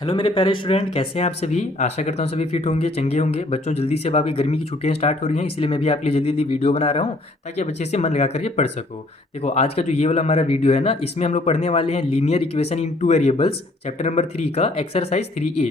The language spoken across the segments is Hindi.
हेलो मेरे प्यारे स्टूडेंट, कैसे हैं आप सभी। आशा करता हूँ सभी फिट होंगे, चंगे होंगे। बच्चों, जल्दी से अब आपकी गर्मी की छुट्टियां स्टार्ट हो रही हैं, इसलिए मैं भी आपके लिए जल्दी जल्दी वीडियो बना रहा हूँ ताकि आप अच्छे से मन लगा करके पढ़ सको। देखो, आज का जो ये वाला हमारा वीडियो है ना, इसमें हम लोग पढ़ने वाले हैं linear equation in two variables, chapter number 3 का एक्सरसाइज 3A।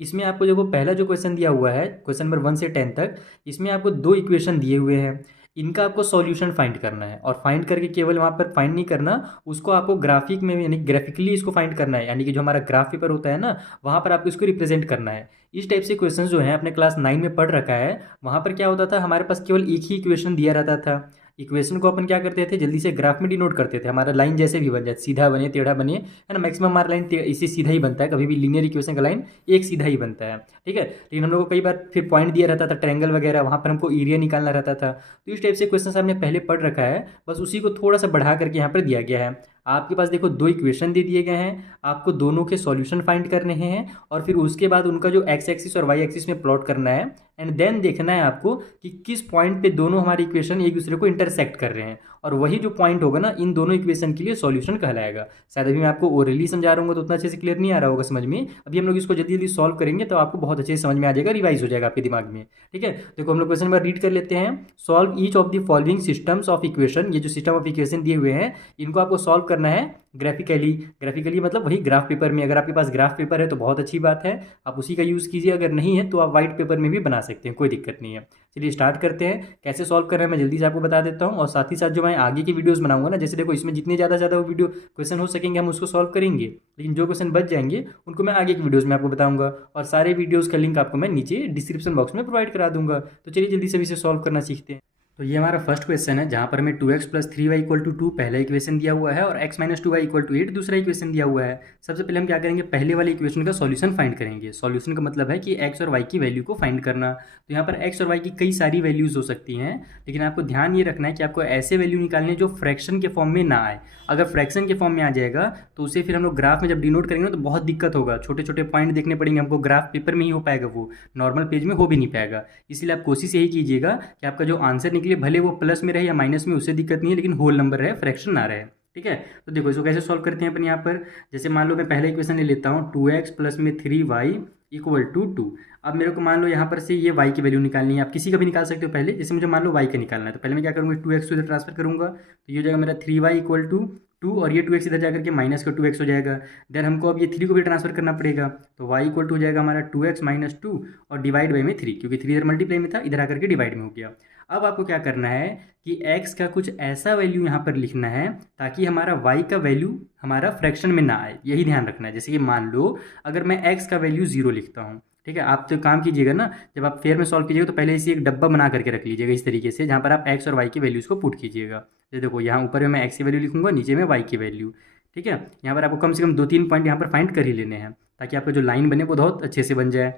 इसमें आपको देखो, पहला जो क्वेश्चन दिया हुआ है, क्वेश्चन नंबर 1 से 10 तक, इसमें आपको दो इक्वेशन दिए हुए हैं। इनका आपको सॉल्यूशन फाइंड करना है, और फाइंड करके केवल वहाँ पर फाइंड नहीं करना, उसको आपको ग्राफिक में यानी ग्राफिकली इसको फाइंड करना है, यानी कि जो हमारा ग्राफ पेपर होता है ना, वहाँ पर आपको इसको रिप्रेजेंट करना है। इस टाइप से क्वेश्चन जो है अपने क्लास 9 में पढ़ रखा है। वहाँ पर क्या होता था, हमारे पास केवल एक ही इक्वेशन दिया रहता था। इक्वेशन को अपन क्या करते थे, जल्दी से ग्राफ में डिनोट करते थे, हमारा लाइन जैसे भी बन जाए, सीधा बने टेढ़ा बने, है ना। मैक्सिमम हमारा लाइन इसी सीधा ही बनता है, कभी भी लीनियर इक्वेशन का लाइन एक सीधा ही बनता है, ठीक है। लेकिन हम लोग को कई बार फिर पॉइंट दिया रहता था, ट्रायंगल वगैरह, वहाँ पर हमको एरिया निकालना रहता था। तो इस टाइप से क्वेश्चन आपने पहले पढ़ रखा है, बस उसी को थोड़ा सा बढ़ा करके यहाँ पर दिया गया है। आपके पास देखो, दो इक्वेशन दे दिए गए हैं, आपको दोनों के सॉल्यूशन फाइंड करने हैं, और फिर उसके बाद उनका जो एक्स एक्सिस और वाई एक्सिस में प्लॉट करना है। एंड देन देखना है आपको कि किस पॉइंट पे दोनों हमारी इक्वेशन एक दूसरे को इंटरसेक्ट कर रहे हैं, और वही जो पॉइंट होगा ना, इन दोनों इक्वेशन के लिए सॉल्यूशन कहलाएगा। शायद अभी मैं आपको ओरली समझा रहा हूँ तो उतना अच्छे से क्लियर नहीं आ रहा होगा समझ में। अभी हम लोग इसको जल्दी जल्दी सॉल्व करेंगे तो आपको बहुत अच्छे से समझ में आ जाएगा, रिवाइज हो जाएगा आपके दिमाग में, ठीक है। देखो, हम लोग क्वेश्चन नंबर रीड कर लेते हैं। Solve each of the following systems of equation. ये जो सिस्टम ऑफ इक्वेशन दिए हुए हैं, इनको आपको सॉल्व करना है ग्राफिकली। ग्राफिकली मतलब वही ग्राफ पेपर में। अगर आपके पास ग्राफ पेपर है तो बहुत अच्छी बात है, आप उसी का यूज़ कीजिए। अगर नहीं है तो आप वाइट पेपर में भी बना सकते हैं, कोई दिक्कत नहीं है। चलिए स्टार्ट करते हैं। कैसे सॉल्व कर रहे हैं मैं जल्दी से आपको बता देता हूँ, और साथ ही साथ जो मैं आगे की वीडियोस बनाऊंगा ना, जैसे देखो, इसमें जितने ज़्यादा वो वीडियो क्वेश्चन हो सकेंगे हम उसको सॉल्व करेंगे, लेकिन जो क्वेश्चन बच जाएंगे उनको मैं आगे की वीडियोस में आपको बताऊंगा, और सारे वीडियोस का लिंक आपको मैं नीचे डिस्क्रिप्शन बॉक्स में प्रोवाइड करा दूंगा। तो चलिए जल्दी से इसे सॉल्व करना सीखते हैं। तो ये हमारा फर्स्ट क्वेश्चन है, जहाँ पर हमें 2x plus 3y equal to 2 पहला इक्वेशन दिया हुआ है, और x minus 2y equal to 8 दूसरा इक्वेशन दिया हुआ है। सबसे पहले हम क्या करेंगे, पहले वाले इक्वेशन का सॉल्यूशन फाइंड करेंगे। सॉल्यूशन का मतलब है कि x और y की वैल्यू को फाइंड करना। तो यहाँ पर x और y की कई सारी वैल्यूज़ हो सकती हैं, लेकिन आपको ध्यान ये रखना है कि आपको ऐसे वैल्यू निकालने जो फ्रैक्शन के फॉर्म में ना आए। अगर फ्रैक्शन के फॉर्म में आ जाएगा तो उसे फिर हम लोग ग्राफ में जब डिनोट करेंगे ना, तो बहुत दिक्कत होगा, छोटे छोटे पॉइंट देखने पड़ेंगे हमको, ग्राफ पेपर में ही हो पाएगा, वो नॉर्मल पेज में हो भी नहीं पाएगा। इसलिए आप कोशिश यही कीजिएगा कि आपका जो आंसर निकले, भले वो प्लस में रहे या माइनस में, उससे दिक्कत नहीं है, लेकिन होल नंबर रहे, फ्रैक्शन ना रहे, ठीक है। तो देखो, इसको कैसे सॉल्व करते हैं अपन यहाँ पर। जैसे मान लो मैं पहला इक्वेशन ले लेता हूँ, 2x प्लस में 3y इक्वल टू 2। अब मेरे को मान लो यहाँ पर से ये y की वैल्यू निकालनी है, आप किसी का भी निकाल सकते हो। पहले जैसे मुझे मान लो y का निकालना है, तो पहले मैं क्या करूँगा, 2x को इधर ट्रांसफर करूँगा, तो ये हो जाएगा मेरा 3y इक्वल टू 2, और ये 2x इधर जाकर के माइनस का 2x हो जाएगा। देन हमको अब ये 3 को भी ट्रांसफर करना पड़ेगा, तो y इक्वल टू हो जाएगा हमारा 2x माइनस 2, और डिवाइड बाई में 3, क्योंकि 3 इधर मल्टीप्लाई में था, इधर आकर के डिवाइड में हो गया। अब आपको क्या करना है कि x का कुछ ऐसा वैल्यू यहाँ पर लिखना है ताकि हमारा y का वैल्यू हमारा फ्रैक्शन में ना आए, यही ध्यान रखना है। जैसे कि मान लो अगर मैं x का वैल्यू 0 लिखता हूँ, ठीक है। आप तो काम कीजिएगा ना, जब आप फेयर में सॉल्व कीजिएगा तो पहले इसी एक डब्बा बना करके रख लीजिएगा इस तरीके से, जहाँ पर आप x और y की वैल्यूज़ को पुट कीजिएगा। ये देखो, यहाँ ऊपर में मैं x की वैल्यू लिखूंगा, नीचे में y की वैल्यू, ठीक है। यहाँ पर आपको कम से कम 2-3 पॉइंट यहाँ पर फाइंड कर ही लेने हैं, ताकि आपका जो लाइन बने वो बहुत अच्छे से बन जाए।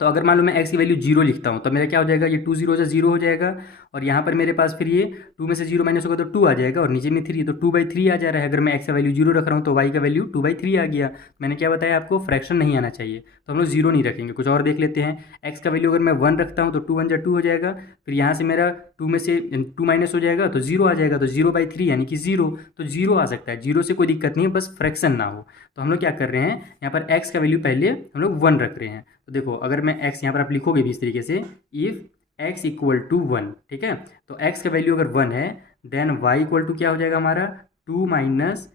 तो अगर मान लो मैं x की वैल्यू 0 लिखता हूँ, तो मेरा क्या हो जाएगा, ये 2 0 से 0 हो जाएगा, और यहाँ पर मेरे पास फिर ये 2 में से 0 माइनस होगा तो 2 आ जाएगा, और नीचे में 3, तो 2/3 आ जा रहा है। अगर मैं x का वैल्यू 0 रख रहा हूँ तो y का वैल्यू 2/3 आ गया। मैंने क्या बताया आपको, फ्रैक्शन नहीं आना चाहिए, तो हम लोग 0 नहीं रखेंगे। कुछ और देख लेते हैं। x का वैल्यू अगर मैं 1 रखता हूँ तो 2 1 जा 2 हो जाएगा, फिर यहाँ से मेरा 2 में से 2 माइनस हो जाएगा तो 0 आ जाएगा, तो 0/3 यानी कि 0, तो 0 आ सकता है। 0 से कोई दिक्कत नहीं है, बस फ्रैक्शन ना हो। तो हम लोग क्या कर रहे हैं, यहाँ पर x का वैल्यू पहले हम लोग 1 रख रहे हैं। तो देखो, अगर मैं x यहाँ पर आप लिखोगे भी इस तरीके से, इफ़ x इक्वल टू 1, ठीक है। तो x का वैल्यू अगर 1 है, देन y इक्वल टू क्या हो जाएगा हमारा, 2 माइनस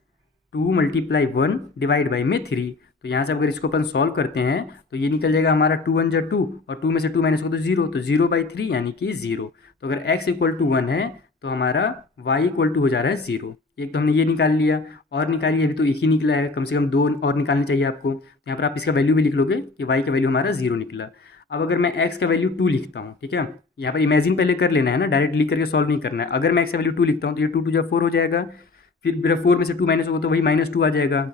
2 मल्टीप्लाई 1 डिवाइड बाई में 3। तो यहाँ से अगर इसको अपन सॉल्व करते हैं तो ये निकल जाएगा हमारा 2 1 जा 2, और 2 में से 2 माइनस हो तो 0, तो 0/3 यानी कि 0। तो अगर x इक्वल टू 1 है तो हमारा y इक्वल टू हो जा रहा है 0। एक तो हमने ये निकाल लिया, और निकालिए, अभी तो एक ही निकला है, कम से कम 2 और निकालने चाहिए आपको। तो यहाँ पर आप इसका वैल्यू भी लिख लोगे कि y का वैल्यू हमारा 0 निकला। अब अगर मैं x का वैल्यू 2 लिखता हूँ, ठीक है, यहाँ पर इमेजिन पहले कर लेना है ना, डायरेक्ट लिख करके सॉल्व नहीं करना है। अगर मैं x का वैल्यू 2 लिखता हूँ तो ये 2 2 जा 4 हो जाएगा, फिर मेरा 4 में से 2 माइनस होगा तो वही -2 आ जाएगा,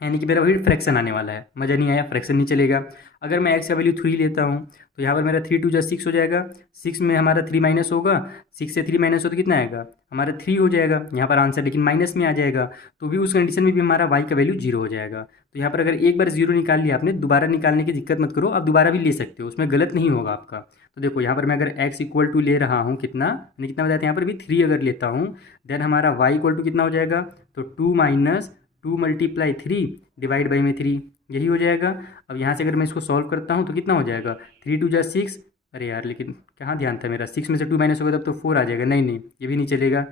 यानी कि मेरा वही फ्रैक्शन आने वाला है। मज़ा नहीं आया, फ्रैक्शन नहीं चलेगा। अगर मैं x का वैल्यू 3 लेता हूँ तो यहाँ पर मेरा 3 2 जा 6 हो जाएगा, 6 में हमारा 3 माइनस होगा, 6 से 3 माइनस हो तो कितना आएगा, हमारा 3 हो जाएगा यहाँ पर आंसर, लेकिन माइनस में आ जाएगा, तो भी उस कंडीशन में भी हमारा y का वैल्यू 0 हो जाएगा। तो यहाँ पर अगर एक बार 0 निकाल लिया आपने, दोबारा निकालने की दिक्कत मत करो, आप दोबारा भी ले सकते हो, उसमें गलत नहीं होगा आपका। तो देखो, यहाँ पर मैं अगर x इक्वल टू ले रहा हूँ, कितना यानी कितना बताते हैं यहाँ पर भी 3 अगर लेता हूँ, देन हमारा y इक्वल टू कितना हो जाएगा, तो 2 माइनस 2 मल्टीप्लाई 3 डिवाइड बाई में 3, यही हो जाएगा। अब यहाँ से अगर मैं इसको सॉल्व करता हूँ तो कितना हो जाएगा, 3 2 जा 6। अरे यार लेकिन कहाँ ध्यान था मेरा, 6 में से 2 माइनस होगा तब तो 4 आ जाएगा। नहीं नहीं, ये भी नहीं चलेगा,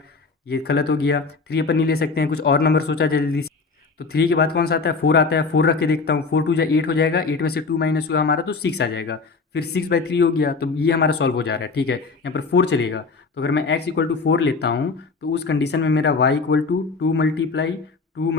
ये गलत हो गया। 3 अपन नहीं ले सकते हैं, कुछ और नंबर सोचा जल्दी से। तो 3 के बाद कौन सा आता है, 4 आता है। 4 रख के देखता हूँ, 4 2 जा 8 हो जाएगा। 8 में से 2 माइनस हुआ हमारा तो 6 आ जाएगा। फिर 6/3 हो गया, तो ये हमारा सॉल्व हो जा रहा है। ठीक है, यहाँ पर 4 चलेगा। तो अगर मैं x = 4 लेता हूँ तो उस कंडीशन में मेरा y = 2 मल्टीप्लाई 2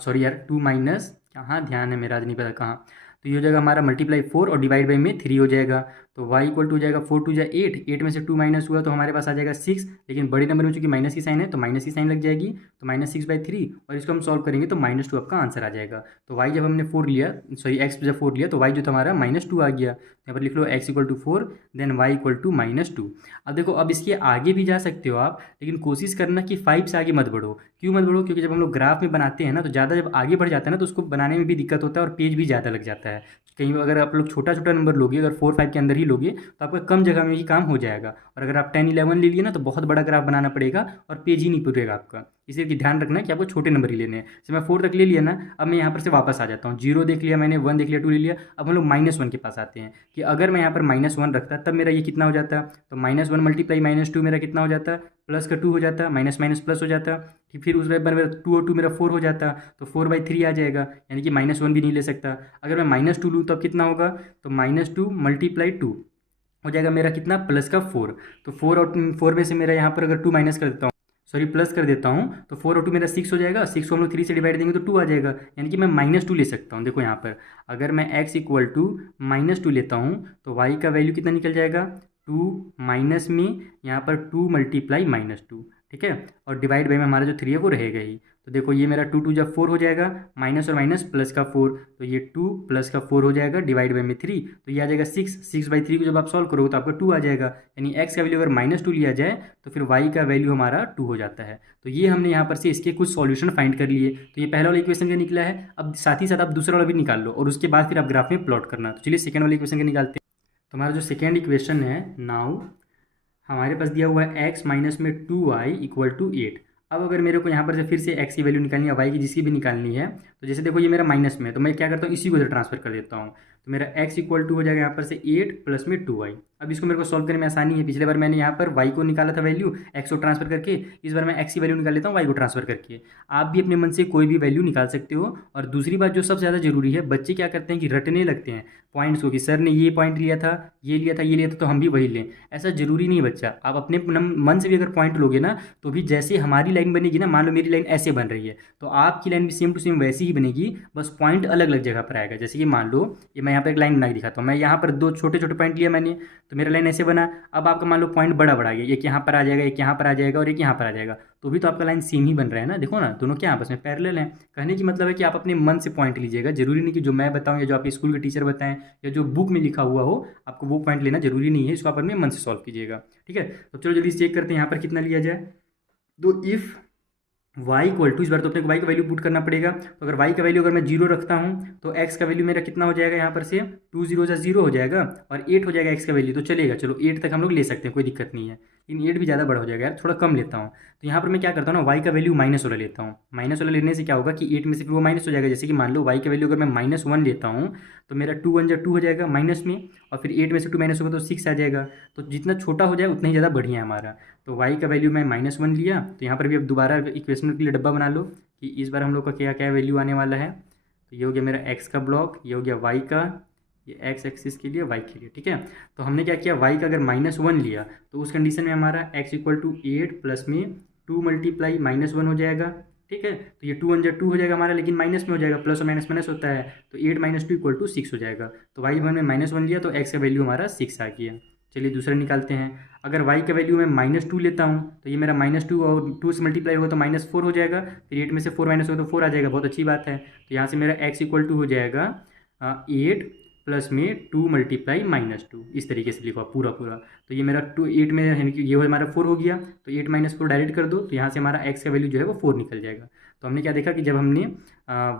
सॉरी यार 2 माइनस, कहाँ ध्यान है मेरा, आज नहीं पता कहाँ। तो ये हो जाएगा हमारा मल्टीप्लाई 4 और डिवाइड बाई में 3 हो जाएगा। तो y = हो जाएगा 4 2 जा 8। 8 में से 2 माइनस हुआ तो हमारे पास आ जाएगा 6, लेकिन बड़े नंबर में चूंकि माइनस की साइन है तो माइनस की साइन लग जाएगी, तो -6/3। और इसको हम सॉल्व करेंगे तो -2 आपका आंसर आ जाएगा। तो y जब हमने 4 लिया, सॉरी x जब 4 लिया तो y जो था हमारा -2 आ गया। यहाँ पर लिख लो x = 4 देन y = -2। अब देखो, अब इसके आगे भी जा सकते हो आप, लेकिन कोशिश करना कि 5 से आगे मत बढ़ो। क्यों मत बढ़ो, क्योंकि जब हम लोग ग्राफ में बनाते हैं ना तो ज़्यादा जब आगे बढ़ जाता है ना तो उसको बनाने में भी दिक्कत होता है और पेज भी ज़्यादा लग जाता है। कहीं अगर आप लोग छोटा छोटा नंबर लोगे, अगर 4 5 के अंदर ही लोगे तो आपका कम जगह में ही काम हो जाएगा। और अगर आप 10 11 ले लिए ना तो बहुत बड़ा ग्राफ बनाना पड़ेगा और पेज ही नहीं पूरेगा आपका। इसलिए कि ध्यान रखना कि आपको छोटे नंबर ही लेने हैं। जैसे मैं 4 तक ले लिया ना, अब मैं यहाँ पर से वापस आ जाता हूँ। 0 देख लिया मैंने, 1 देख लिया, 2 ले लिया। अब हम लोग -1 के पास आते हैं कि अगर मैं यहाँ पर -1 रखता तब मेरा ये कितना हो जाता। तो -1 मल्टीप्लाई -2 मेरा कितना हो जाता, प्लस का 2 हो जाता, माइनस माइनस प्लस हो जाता। फिर उस बार मेरा 2 और 2 मेरा 4 हो जाता, तो 4/3 आ जाएगा, यानी कि -1 भी नहीं ले सकता। अगर मैं -2 लूँ तब कितना होगा, तो -2 मल्टीप्लाई 2 हो जाएगा मेरा कितना, प्लस का 4। तो 4 और 4 में से मेरा यहाँ पर अगर 2 माइनस कर देता हूँ, सॉरी प्लस कर देता हूँ, तो 4 और 2 मेरा 6 हो जाएगा। 6 को हम लोग 3 से डिवाइड देंगे तो 2 आ जाएगा, यानी कि मैं -2 ले सकता हूँ। देखो यहाँ पर अगर मैं x = -2 लेता हूँ तो y का वैल्यू कितना निकल जाएगा, 2 माइनस में यहाँ पर 2 मल्टीप्लाई -2। ठीक है, और डिवाइड बाई में हमारा जो 3 है वो रहेगा ही। तो देखो ये मेरा 2 2 जा 4 हो जाएगा, माइनस और माइनस प्लस का 4, तो ये 2 प्लस का 4 हो जाएगा, डिवाइड बाई में 3, तो ये आ जाएगा 6। 6/3 को जब आप सॉल्व करोगे तो आपका 2 आ जाएगा, यानी x का वैल्यू अगर -2 लिया जाए तो फिर y का वैल्यू हमारा 2 हो जाता है। तो ये हमने यहाँ पर से इसके कुछ सॉल्यूशन फाइंड कर लिए। तो ये पहला वाला इक्वेशन का निकला है। अब साथ ही साथ आप दूसरा वाला भी निकाल लो और उसके बाद फिर आप ग्राफ में प्लॉट करना। तो चलिए सेकंड वाले इक्वेशन का निकालते हैं। तो हमारा जो सेकेंड इक्वेशन है, नाउ हमारे पास दिया हुआ है x माइनस में 2y = 8। अब अगर मेरे को यहाँ पर से फिर से x की वैल्यू निकालनी है, y की जिसकी भी निकालनी है, तो जैसे देखो ये मेरा माइनस में है तो मैं क्या करता हूँ, इसी को इधर ट्रांसफर कर देता हूँ। तो मेरा x = हो जाएगा यहाँ पर से 8 प्लस में 2y। अब इसको मेरे को सॉल्व करने में आसानी है। पिछले बार मैंने यहाँ पर y को निकाला था वैल्यू, x को ट्रांसफर करके, इस बार मैं x की वैल्यू निकाल लेता हूँ y को ट्रांसफर करके। आप भी अपने मन से कोई भी वैल्यू निकाल सकते हो। और दूसरी बात जो सबसे ज़्यादा जरूरी है, बच्चे क्या करते हैं कि रटने लगते हैं पॉइंट्स को, कि सर ने ये पॉइंट लिया था, ये लिया था, ये लिया था, तो हम भी वही लें। ऐसा जरूरी नहीं बच्चा, आप अपने मन से भी अगर पॉइंट लोगे ना तो भी जैसे हमारी लाइन बनेगी ना, मान लो मेरी लाइन ऐसे बन रही है तो आपकी लाइन भी सेम टू सेम वैसी ही बनेगी, बस पॉइंट अलग अलग जगह पर आएगा। जैसे कि मान लो ये मैं यहाँ पर एक लाइन बना के दिखाता हूँ, मैं यहाँ पर 2 छोटे छोटे पॉइंट लिया मैंने, तो मेरा लाइन ऐसे बना। अब आपका मान लो पॉइंट बड़ा बड़ा गया, एक यहाँ पर आ जाएगा, एक यहाँ पर आ जाएगा और एक यहाँ पर आ जाएगा, तो भी तो आपका लाइन सेम ही बन रहा है ना। देखो ना, दोनों क्या आपस में पैरेलल हैं। कहने की मतलब है कि आप अपने मन से पॉइंट लीजिएगा, जरूरी नहीं कि जो मैं बताऊं या जो आपके स्कूल के टीचर बताएं या जो बुक में लिखा हुआ हो आपको वो पॉइंट लेना जरूरी नहीं है। इसको आप अपने मन से सॉल्व कीजिएगा। ठीक है, तो चलो जल्दी चेक करते हैं यहाँ पर कितना लिया जाए। तो इफ़ y = इस बार तो अपने को y का वैल्यू पुट करना पड़ेगा। तो अगर y का वैल्यू अगर मैं 0 रखता हूँ तो x का वैल्यू मेरा कितना हो जाएगा, यहाँ पर से 2 0 जा 0 हो जाएगा और 8 हो जाएगा x का वैल्यू। तो चलेगा, चलो 8 तक हम लोग ले सकते हैं, कोई दिक्कत नहीं है। लेकिन 8 भी ज़्यादा बड़ा हो जाएगा यार, थोड़ा कम लेता हूँ। तो यहाँ पर मैं क्या करता हूँ ना, y का वैल्यू माइनस वाला लेता हूँ। माइनस वाला लेने से क्या होगा कि 8 में से फिर वो माइनस हो जाएगा। जैसे कि मान लो y का वैल्यू अगर मैं -1 लेता हूँ तो मेरा 2 1 जा 2 हो जाएगा माइनस में, और फिर 8 में से 2 माइनस होगा तो 6 आ जाएगा। तो जितना छोटा हो जाए उतना ही ज़्यादा बढ़िया है हमारा। तो y का वैल्यू मैं -1 लिया, तो यहाँ पर भी अब दोबारा इक्वेशन के लिए डब्बा बना लो कि इस बार हम लोग का क्या क्या वैल्यू आने वाला है। तो ये हो गया मेरा x का ब्लॉक, ये हो गया y का, ये x एक्सिस के लिए, y के लिए। ठीक है, तो हमने क्या किया, y का अगर -1 लिया तो उस कंडीशन में हमारा x = 8 प्लस में 2 मल्टीप्लाई -1 हो जाएगा। ठीक है, तो ये 2 1 जा 2 हो जाएगा हमारा, लेकिन माइनस में हो जाएगा, प्लस और माइनस माइनस होता है, तो 8 - 2 = 6 हो जाएगा। तो y हमने -1 लिया तो x का वैल्यू हमारा 6 आ गया। चलिए दूसरा निकालते हैं। अगर y का वैल्यू मैं -2 लेता हूँ तो ये मेरा -2 और 2 से मल्टीप्लाई होगा तो -4 हो जाएगा, फिर 8 में से 4 माइनस होगा तो 4 आ जाएगा, बहुत अच्छी बात है। तो यहाँ से मेरा x = हो जाएगा 8 प्लस में 2 मल्टीप्लाई -2, इस तरीके से लिखो पूरा पूरा। तो ये मेरा 8 में यानी कि ये हमारा 4 हो गया, तो 8 - 4 डायरेक्ट कर दो, तो यहाँ से हमारा x का वैल्यू जो है वो 4 निकल जाएगा। तो हमने क्या देखा कि जब हमने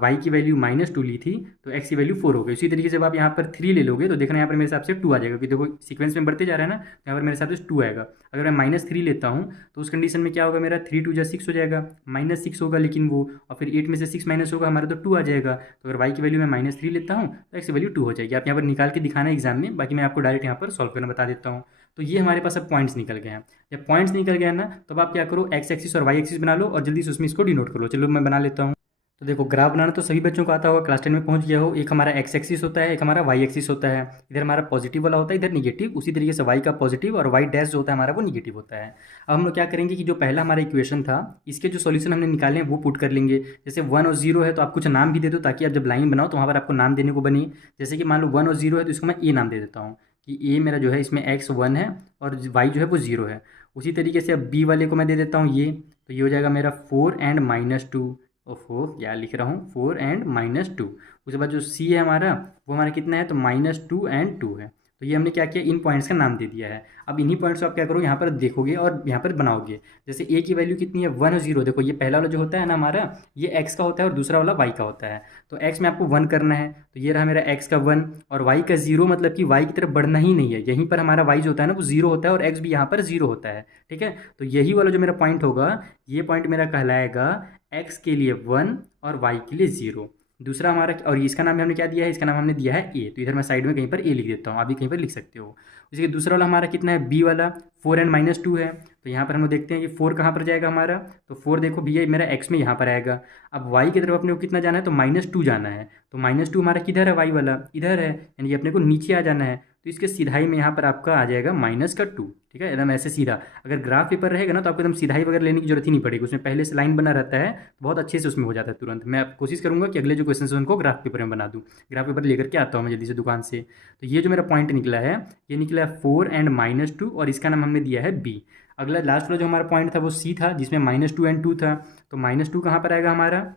y की वैल्यू -2 ली थी तो x की वैल्यू 4 हो गई। उसी तरीके से जब आप यहाँ पर 3 ले लोगे तो देखना यहाँ पर मेरे हिसाब से 2 आ जाएगा, क्योंकि देखो सीक्वेंस में बढ़ते जा रहा है ना, तो यहाँ पर मेरे हिसाब से 2 आएगा। अगर मैं -3 लेता हूँ तो उस कंडीशन में क्या होगा, मेरा 3 2 6 हो जाएगा, -6 होगा लेकिन वो, और फिर 8 में से 6 माइनस होगा हमारा तो 2 आ जाएगा। तो अगर y की वैल्यू मैं -3 लेता हूँ तो x की वैल्यू 2 हो जाएगी। आप यहाँ पर निकाल के दिखाना एग्जाम में, बाकी मैं आपको डायरेक्ट यहाँ पर सॉल्व करना बता देता हूँ। तो ये हमारे पास अब पॉइंट्स निकल गए हैं। जब पॉइंट्स निकल गए ना, तब आप क्या करो, एक्स एक्सिस और वाई एक्सिस बना लो और जल्दी से उसमें इसको डिनोट कर लो। चलो मैं बना लेता हूँ। तो देखो ग्राफ बनाना तो सभी बच्चों को आता होगा, क्लास 10 में पहुंच गया हो। एक हमारा एक्स एक्सिस होता है, एक हमारा वाई एक्सिस होता है। इधर हमारा पॉजिटिव वाला होता है, इधर निगेटिव। उसी तरीके से वाई का पॉजिटिव और वाई डैश जो होता है हमारा वो निगेटिव होता है। अब हम लोग क्या करेंगे कि जो पहला हमारा इक्वेशन था, इसके जो सॉल्यूशन हमने निकाले हैं वो पुट कर लेंगे। जैसे 1 और 0 है तो आप कुछ नाम भी दे दो, ताकि आप जब लाइन बनाओ तो वहाँ पर आपको नाम देने को बने। जैसे कि मान लो 1 और 0 है तो इसको मैं ए नाम दे देता हूँ कि ए मेरा जो है इसमें एक्स 1 है और वाई जो है वो 0 है। उसी तरीके से अब बी वाले को मैं दे देता हूँ ये, तो ये हो जाएगा मेरा 4 एंड -2। और 4 क्या लिख रहा हूँ, 4 एंड -2। उसके बाद जो सी है हमारा, वो हमारा कितना है, तो -2 एंड 2 है। तो ये हमने क्या किया, इन पॉइंट्स का नाम दे दिया है। अब इन्हीं पॉइंट्स को आप क्या करो, यहाँ पर देखोगे और यहाँ पर बनाओगे। जैसे ए की वैल्यू कितनी है, 1 और 0। देखो ये पहला वाला जो होता है ना हमारा, ये एक्स का होता है और दूसरा वाला वाई का होता है। तो एक्स में आपको 1 करना है, तो ये रहा मेरा एक्स का 1 और वाई का 0, मतलब कि वाई की तरफ बढ़ना ही नहीं है। यहीं पर हमारा वाई जो होता है ना वो 0 होता है और एक्स भी यहाँ पर 0 होता है। ठीक है, तो यही वाला जो मेरा पॉइंट होगा, ये पॉइंट मेरा कहलाएगा एक्स के लिए 1 और वाई के लिए 0। दूसरा हमारा, और इसका नाम हमने क्या दिया है, इसका नाम हमने दिया है ए। तो इधर मैं साइड में कहीं पर ए लिख देता हूँ, आप भी कहीं पर लिख सकते हो। इसके दूसरा वाला हमारा कितना है, बी वाला 4 एंड -2 है। तो यहाँ पर हम लोग देखते हैं कि 4 कहाँ पर जाएगा हमारा, तो 4 देखो भैया मेरा एक्स में यहाँ पर आएगा। अब वाई की तरफ अपने को कितना जाना है, तो -2 जाना है। तो -2 हमारा किधर है, वाई वाला इधर है, यानी कि अपने को नीचे आ जाना है। तो इसके सीधाई में यहाँ पर आपका आ जाएगा -2। ठीक है, एकदम ऐसे सीधा। अगर ग्राफ पेपर रहेगा ना तो आपको एकदम सीधाई वगैरह लेने की जरूरत ही नहीं पड़ेगी, उसमें पहले से लाइन बना रहता है, बहुत अच्छे से उसमें हो जाता है तुरंत। मैं कोशिश करूंगा कि अगले जो क्वेश्चन है उनको ग्राफ पेपर में बना दूँ। ग्राफ पेपर लेकर के आता हूँ मैं जल्दी से दुकान से। तो ये जो मेरा पॉइंट निकला है, ये निकला है 4 एंड -2 और इसका नाम हमने दिया है बी। अगला लास्ट वाला जो हमारा पॉइंट था वो सी था, जिसमें -2 एंड 2 था। तो -2 कहाँ पर आएगा हमारा,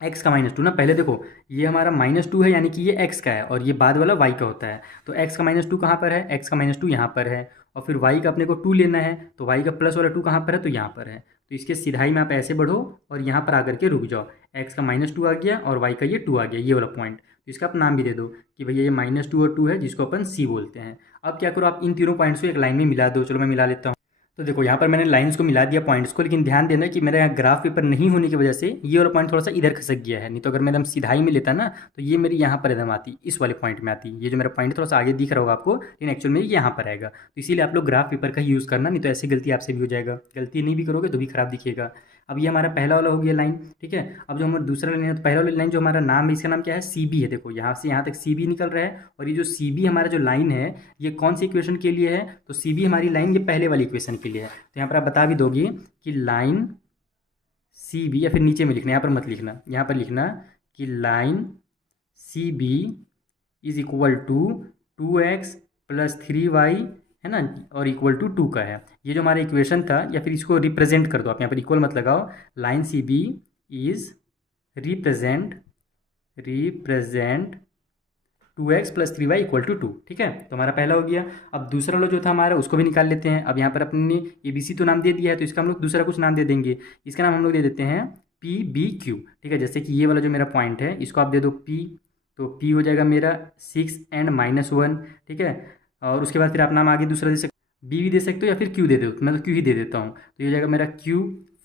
एक्स का -2 ना। पहले देखो ये हमारा -2 है, यानी कि ये एक्स का है और ये बाद वाला वाई का होता है। तो एक्स का -2 कहाँ पर है, एक्स का -2 यहाँ पर है। और फिर वाई का अपने को 2 लेना है, तो वाई का प्लस वाला 2 कहाँ पर है, तो यहाँ पर है। तो इसके सीधाई में आप ऐसे बढ़ो और यहाँ पर आकर के रुक जाओ। एक्स का -2 आ गया और वाई का ये 2 आ गया, ये वाला पॉइंट। तो इसका आप नाम भी दे दो कि भैया ये -2 और 2 है, जिसको अपन सी बोलते हैं। अब क्या करो, आप इन तीनों पॉइंट्स को एक लाइन में मिला दो। चलो मैं मिला लेता हूँ। तो देखो यहाँ पर मैंने लाइंस को मिला दिया पॉइंट्स को, लेकिन ध्यान देना कि मेरा यहाँ ग्राफ पेपर नहीं होने की वजह से ये वाला पॉइंट थोड़ा सा इधर खसक गया है। नहीं तो अगर मैं एकदम सीधाई में लेता ना तो ये मेरी यहाँ पर एकदम आती, इस वाले पॉइंट में आती। ये जो मेरा पॉइंट थोड़ा सा आगे दिख रहा होगा आपको, लेकिन एक्चुअल में ये यहाँ पर आएगा। तो इसीलिए आप लोग ग्राफ पेपर का ही यूज़ करना, नहीं तो ऐसी गलती आपसे भी हो जाएगा। गलती नहीं भी करोगे तो भी खराब दिखेगा। अब ये हमारा पहला वाला हो गया लाइन। ठीक है, अब जो हमारा दूसरा लाइन है, तो पहला वाला लाइन जो हमारा नाम है, इसका नाम क्या है, सी बी है। देखो यहाँ से यहाँ तक सी बी निकल रहा है। और ये जो सी बी हमारा जो लाइन है, ये कौन सी इक्वेशन के लिए है, तो सी बी हमारी लाइन ये पहले वाली इक्वेशन के लिए है। तो यहाँ पर आप बता भी दोगे कि लाइन सी बी, या फिर नीचे में लिखना, यहाँ पर मत लिखना, यहाँ पर लिखना कि line C B is equal to 2x + 3y, है ना, और इक्वल टू 2 का है। ये जो हमारा इक्वेशन था, या फिर इसको रिप्रेजेंट कर दो आप, यहाँ पर इक्वल मत लगाओ। Line C B is represent 2x + 3y = 2। ठीक है, तो हमारा पहला हो गया। अब दूसरा वाला जो था हमारा, उसको भी निकाल लेते हैं। अब यहाँ पर अपने ABC तो नाम दे दिया है, तो इसका हम लोग दूसरा कुछ नाम दे देंगे। इसका नाम हम लोग दे देते हैं PBQ। ठीक है, जैसे कि ये वाला जो मेरा पॉइंट है, इसको आप दे दो P, तो P हो जाएगा मेरा 6 एंड -1। ठीक है, और उसके बाद फिर आप नाम आगे दूसरा दे सकते, B भी दे सकते हो या फिर Q दे दो। मैं तो Q ही दे देता हूँ। तो ये हो जाएगा मेरा Q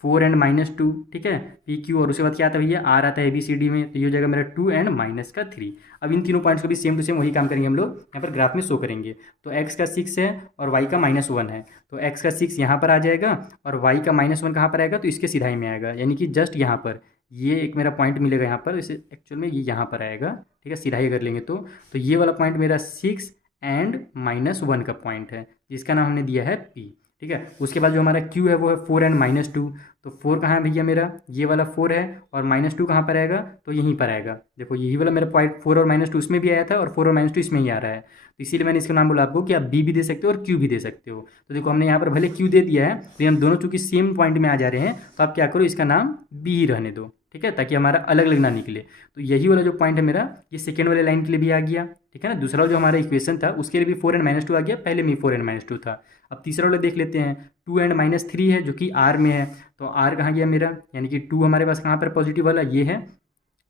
4 एंड -2। ठीक है, PQ। और उसके बाद क्या आता है भैया, R आता है ABCD में, तो ये हो जाएगा मेरा 2 एंड -3। अब इन तीनों पॉइंट्स को भी सेम टू सेम वही काम करेंगे हम लोग, यहाँ पर ग्राफ में शो करेंगे। तो x का 6 है और y का -1 है, तो x का 6 यहाँ पर आ जाएगा और y का -1 कहाँ पर आएगा, तो इसके सीधाई में आएगा, यानी कि जस्ट यहाँ पर ये एक मेरा पॉइंट मिलेगा यहाँ पर। इसे एक्चुअल में ये यहाँ पर आएगा। ठीक है, सीधाई कर लेंगे तो ये वाला पॉइंट मेरा 6 एंड -1 का पॉइंट है, जिसका नाम हमने दिया है P। ठीक है, उसके बाद जो हमारा Q है वो है 4 एंड -2। तो 4 कहाँ है भैया मेरा, ये वाला 4 है, और -2 कहाँ पर आएगा, तो यहीं पर आएगा। देखो यही वाला मेरा पॉइंट 4 और -2 इसमें भी आया था, और 4 और -2 इसमें ही आ रहा है। तो इसीलिए मैंने इसका नाम बोला आपको कि आप B भी दे सकते हो और Q भी दे सकते हो। तो देखो हमने यहाँ पर भले Q दे दिया है, तो हम दोनों चूँकि सेम पॉइंट में आ जा रहे हैं, तो आप क्या करो, इसका नाम B ही रहने दो। ठीक है, ताकि हमारा अलग अलग ना निकले। तो यही वाला जो पॉइंट है मेरा, ये सेकेंड वाले लाइन के लिए भी आ गया। ठीक है ना, दूसरा जो हमारा इक्वेशन था उसके लिए भी 4 एंड -2 आ गया, पहले में 4 एंड -2 था। अब तीसरा वाला देख लेते हैं, 2 एंड -3 है जो कि आर में है, तो आर कहाँ गया मेरा, यानी कि 2 हमारे पास कहाँ पर पॉजिटिव वाला ये है,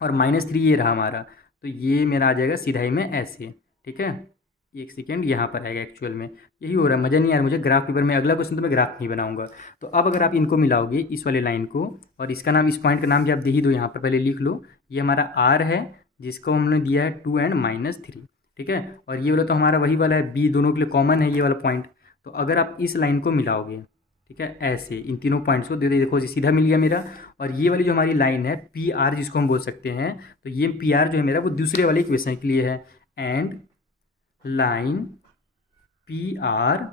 और -3 ये रहा हमारा, तो ये मेरा आ जाएगा सीधा ही में ऐसे। ठीक है, एक सेकेंड, यहाँ पर आएगा एक्चुअल में, यही हो रहा है, मज़ा नहीं आ रहा मुझे ग्राफ पेपर में, अगला क्वेश्चन तो मैं ग्राफ नहीं बनाऊंगा। तो अब अगर आप इनको मिलाओगे इस वाले लाइन को, और इसका नाम, इस पॉइंट का नाम भी आप दे ही दो यहाँ पर, पहले लिख लो, ये हमारा आर है जिसको हमने दिया है 2 एंड -3। ठीक है, और ये वाला तो हमारा वही वाला है, बी दोनों के लिए कॉमन है ये वाला पॉइंट। तो अगर आप इस लाइन को मिलाओगे, ठीक है, ऐसे इन तीनों पॉइंट्स को दे देखो सीधा मिल गया मेरा। और ये वाली जो हमारी लाइन है पी आर जिसको हम बोल सकते हैं, तो ये पी आर जो है मेरा वो दूसरे वाले इक्वेशन के लिए है, and line P R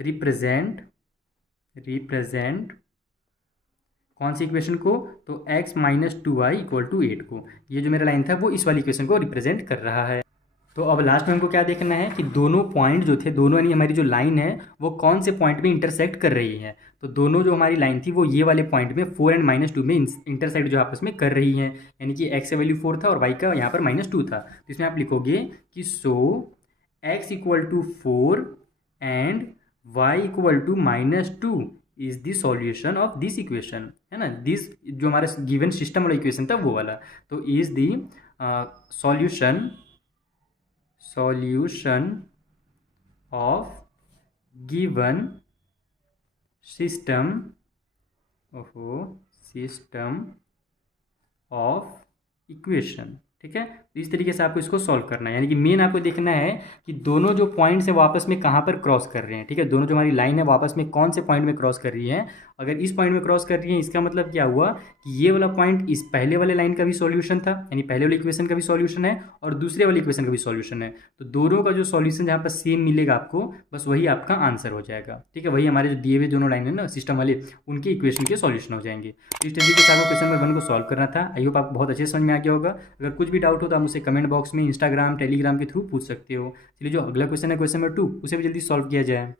represent कौन सी इक्वेशन को, तो x - 2y = 8 को, ये जो मेरा लाइन था वो इस वाली इक्वेशन को रिप्रेजेंट कर रहा है। तो अब लास्ट में हमको क्या देखना है कि दोनों पॉइंट जो थे, दोनों यानी हमारी जो लाइन है वो कौन से पॉइंट में इंटरसेक्ट कर रही है। तो दोनों जो हमारी लाइन थी वो ये वाले पॉइंट में 4 एंड -2 में इंटरसेक्ट जो आपस में कर रही हैं, यानी कि x का वैल्यू 4 था और y का यहाँ पर -2 था। तो इसमें आप लिखोगे कि सो x = 4 and y = -2 is the solution of this equation, है ना, दिस जो हमारा गिवन सिस्टम वाला इक्वेशन था वो वाला। तो is the solution of given system of equation. ठीक है, तो इस तरीके से आपको इसको सॉल्व करना है, यानी कि मेन आपको देखना है कि दोनों जो पॉइंट्स है वो आपस में कहाँ पर क्रॉस कर रहे हैं। ठीक है, दोनों जो हमारी लाइन है वो आपस में कौन से पॉइंट में क्रॉस कर रही है। अगर इस पॉइंट में क्रॉस कर रही है, इसका मतलब क्या हुआ कि ये वाला पॉइंट इस पहले वाले लाइन का भी सॉल्यूशन था, यानी पहले वाले इक्वेशन का भी सॉल्यूशन है और दूसरे वाले इक्वेशन का भी सॉल्यूशन है। तो दोनों का जो सॉल्यूशन जहाँ पर सेम मिलेगा आपको, बस वही आपका आंसर हो जाएगा। ठीक है, वही हमारे जो दिए हुए दोनों लाइन है ना सिस्टम वाले, उनके इक्वेशन के सॉल्यूशन हो जाएंगे। तो इस तरीके से आपको क्वेश्चन नंबर 1 को सॉल्व करना था। आई होप आपको बहुत अच्छे समझ में आ गया होगा। अगर कुछ भी डाउट हो तो आप मुझसे कमेंट बॉक्स में, इंस्टाग्राम, टेलीग्राम के थ्रू पूछ सकते हो। चलिए, जो अगला क्वेश्चन है क्वेश्चन नंबर 2, उसे भी जल्दी सॉल्व किया जाए।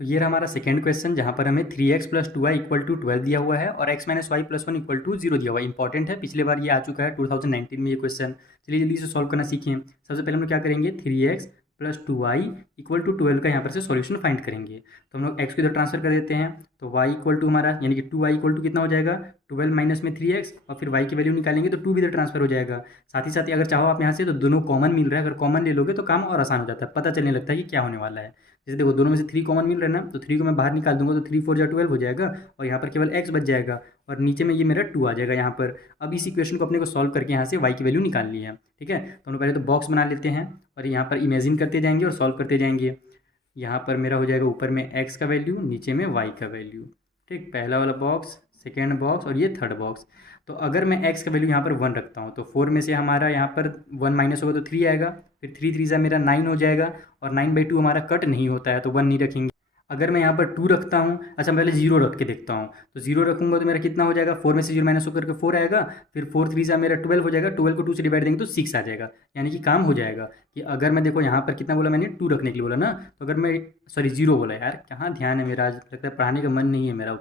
तो ये रहा हमारा सेकंड क्वेश्चन, जहाँ पर हमें 3x + 2y = 12 दिया हुआ है और x - y + 1 = 0 दिया हुआ है। इंपॉर्टेंट है, पिछले बार ये आ चुका है 2019 में ये क्वेश्चन। चलिए जल्दी से सॉल्व करना सीखें। सबसे पहले हम लोग क्या करेंगे, 3x + 2y = 12 का यहाँ पर से सॉल्यूशन फाइंड करेंगे। तो हम लोग x को इधर ट्रांसफर कर देते हैं, तो y = हमारा, यानी कि 2y = कितना हो जाएगा, 12 माइनस में 3x, और फिर y की वैल्यू निकालेंगे तो 2 भी इधर ट्रांसफर हो जाएगा। साथ ही अगर चाहो आप यहाँ से, तो दोनों कॉमन मिल रहा है, अगर कॉमन ले लोगे तो काम और आसान हो जाता है, पता चलने लगता है कि क्या होने वाला है। जैसे देखो, दोनों में से 3 कॉमन मिल रहा है ना, तो 3 को मैं बाहर निकाल दूंगा तो 3 4 जा 12 हो जाएगा, और यहाँ पर केवल x बच जाएगा, और नीचे में ये मेरा 2 आ जाएगा यहाँ पर। अब इस इक्वेशन को अपने को सॉल्व करके यहाँ से y की वैल्यू निकाल ली है। ठीक है, तो हम पहले तो बॉक्स बना लेते हैं और यहाँ पर इमेजिन करते जाएंगे और सॉल्व करते जाएंगे। यहाँ पर मेरा हो जाएगा ऊपर में x का वैल्यू, नीचे में y का वैल्यू। ठीक, पहला वाला बॉक्स, सेकेंड बॉक्स और ये थर्ड बॉक्स। तो अगर मैं x का वैल्यू यहाँ पर 1 रखता हूँ, तो 4 में से हमारा यहाँ पर 1 माइनस होगा तो 3 आएगा, फिर 3 3 से मेरा 9 हो जाएगा, और 9/2 हमारा कट नहीं होता है तो 1 नहीं रखेंगे। अगर मैं यहाँ पर 2 रखता हूँ, अच्छा पहले 0 रख के देखता हूँ, तो 0 रखूँगा तो मेरा कितना हो जाएगा, 4 में से 0 माइनस होकर के 4 आएगा, फिर 4 3 से मेरा 12 हो जाएगा, 12 को 2 से डिवाइड देंगे तो 6 आ जाएगा, यानी कि काम हो जाएगा। कि अगर मैं देखो यहाँ पर कितना बोला मैंने, 2 रखने के लिए बोला ना, तो अगर मैं, सॉरी 0 बोला यार, कहाँ ध्यान है मेरा, आज लगता है पढ़ाने का मन नहीं है मेरा।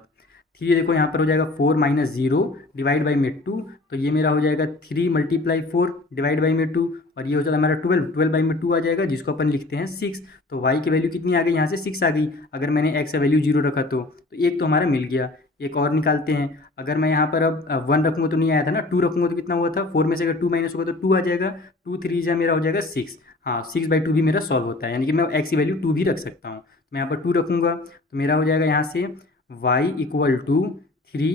3 देखो यहाँ पर हो जाएगा 4 - 0 डिवाइड बाई में 2, तो ये मेरा हो जाएगा 3 × 4 डिवाइड बाई में 2, और ये हो जाएगा हमारा 12 बाई में 2 आ जाएगा, जिसको अपन लिखते हैं 6। तो y की वैल्यू कितनी आ गई, यहाँ से 6 आ गई। अगर मैंने x का वैल्यू 0 रखा तो एक तो हमारा मिल गया। एक और निकालते हैं, अगर मैं यहाँ पर अब 1 रखूँगा तो नहीं आया था ना, 2 रखूँगा तो कितना हुआ था, 4 में से अगर 2 माइनस होगा तो 2 आ जाएगा, 2 3 जा मेरा हो जाएगा 6। हाँ, 6/2 भी मेरा सॉल्व होता है, यानी कि मैं x की वैल्यू 2 भी रख सकता हूँ। मैं यहाँ पर 2 रखूँगा तो मेरा हो जाएगा यहाँ से y = 3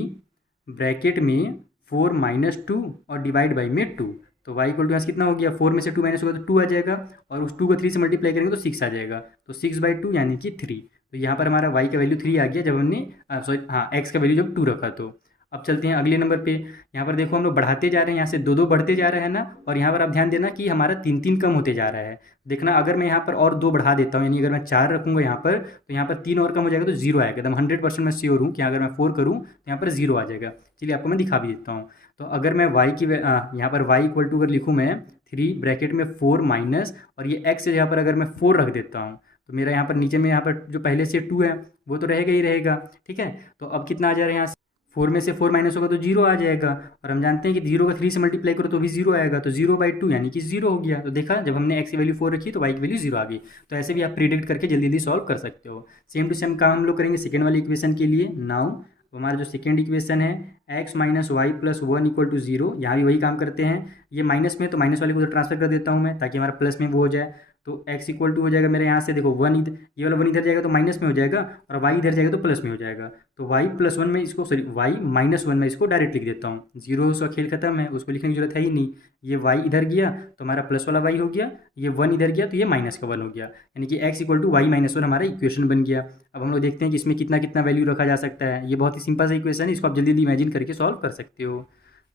ब्रैकेट में 4 - 2 और डिवाइड बाई में 2, तो y = यहाँ से कितना हो गया, 4 में से 2 माइनस होगा तो 2 आ जाएगा, और उस 2 को 3 से मल्टीप्लाई करेंगे तो 6 आ जाएगा, तो 6/2 यानी कि 3। तो यहाँ पर हमारा y का वैल्यू 3 आ गया जब हमने, सॉरी हाँ, x का वैल्यू जब 2 रखा। तो अब चलते हैं अगले नंबर पे। यहाँ पर देखो हम लोग बढ़ाते जा रहे हैं, यहाँ से 2 2 बढ़ते जा रहे हैं ना, और यहाँ पर आप ध्यान देना कि हमारा 3 3 कम होते जा रहा है। देखना, अगर मैं यहाँ पर और 2 बढ़ा देता हूँ, यानी अगर मैं 4 रखूँगा यहाँ पर, तो यहाँ पर 3 और कम हो जाएगा तो 0 आएगा। एकदम 100% मैं श्योर हूँ कि अगर मैं 4 करूँ तो यहाँ पर 0 आ जाएगा। चलिए आपको मैं दिखा भी देता हूँ। तो अगर मैं y की यहाँ पर y = अगर लिखूँ मैं 3 ब्रैकेट में 4 माइनस, और ये x से यहाँ पर अगर मैं 4 रख देता हूँ, तो मेरा यहाँ पर नीचे में यहाँ पर जो पहले से 2 है वो तो रहेगा ही रहेगा। ठीक है, तो अब कितना आ जा रहा है यहाँ से, 4 में से 4 माइनस होगा तो 0 आ जाएगा, और हम जानते हैं कि 0 का 3 से मल्टीप्लाई करो तो भी 0 आएगा, तो 0/2 यानी कि 0 हो गया। तो देखा, जब हमने x की वैल्यू 4 रखी तो y की वैल्यू 0 आ गई। तो ऐसे भी आप प्रिडिक्ट करके जल्दी जल्दी सॉल्व कर सकते हो। सेम टू सेम काम हम लोग करेंगे सेकेंड वाली इक्वेशन के लिए। नाउ हमारा जो सेकेंड इक्वेशन है x minus Y plus 1 equal to 0, यहाँ भी वही काम करते हैं। ये माइनस में तो माइनस वाले को उधर ट्रांसफर कर देता हूँ मैं, ताकि हमारा प्लस में वो हो जाए। तो x इक्वल टू हो जाएगा मेरे यहाँ से, देखो 1 इधर, ये वाला 1 इधर जाएगा तो माइनस में हो जाएगा, और y इधर जाएगा तो प्लस में हो जाएगा। तो y+1 में इसको, सॉरी y-1 में इसको डायरेक्ट लिख देता हूँ। 0 उसका खेल खत्म है, उसको लिखने की जरूरत है ही नहीं। ये y इधर गया तो हमारा प्लस वाला y हो गया, ये 1 इधर गया तो ये माइनस का 1 हो गया, यानी कि x इक्वल टू y-1 हमारा इक्वेशन बन गया। अब हम लोग देखते हैं कि इसमें कितना कितना वैल्यू रखा जा सकता है। ये बहुत ही सिंपल सा इक्वेशन है, इसको आप जल्दी जल्दी इमेजिन करके सॉल्व कर सकते हो।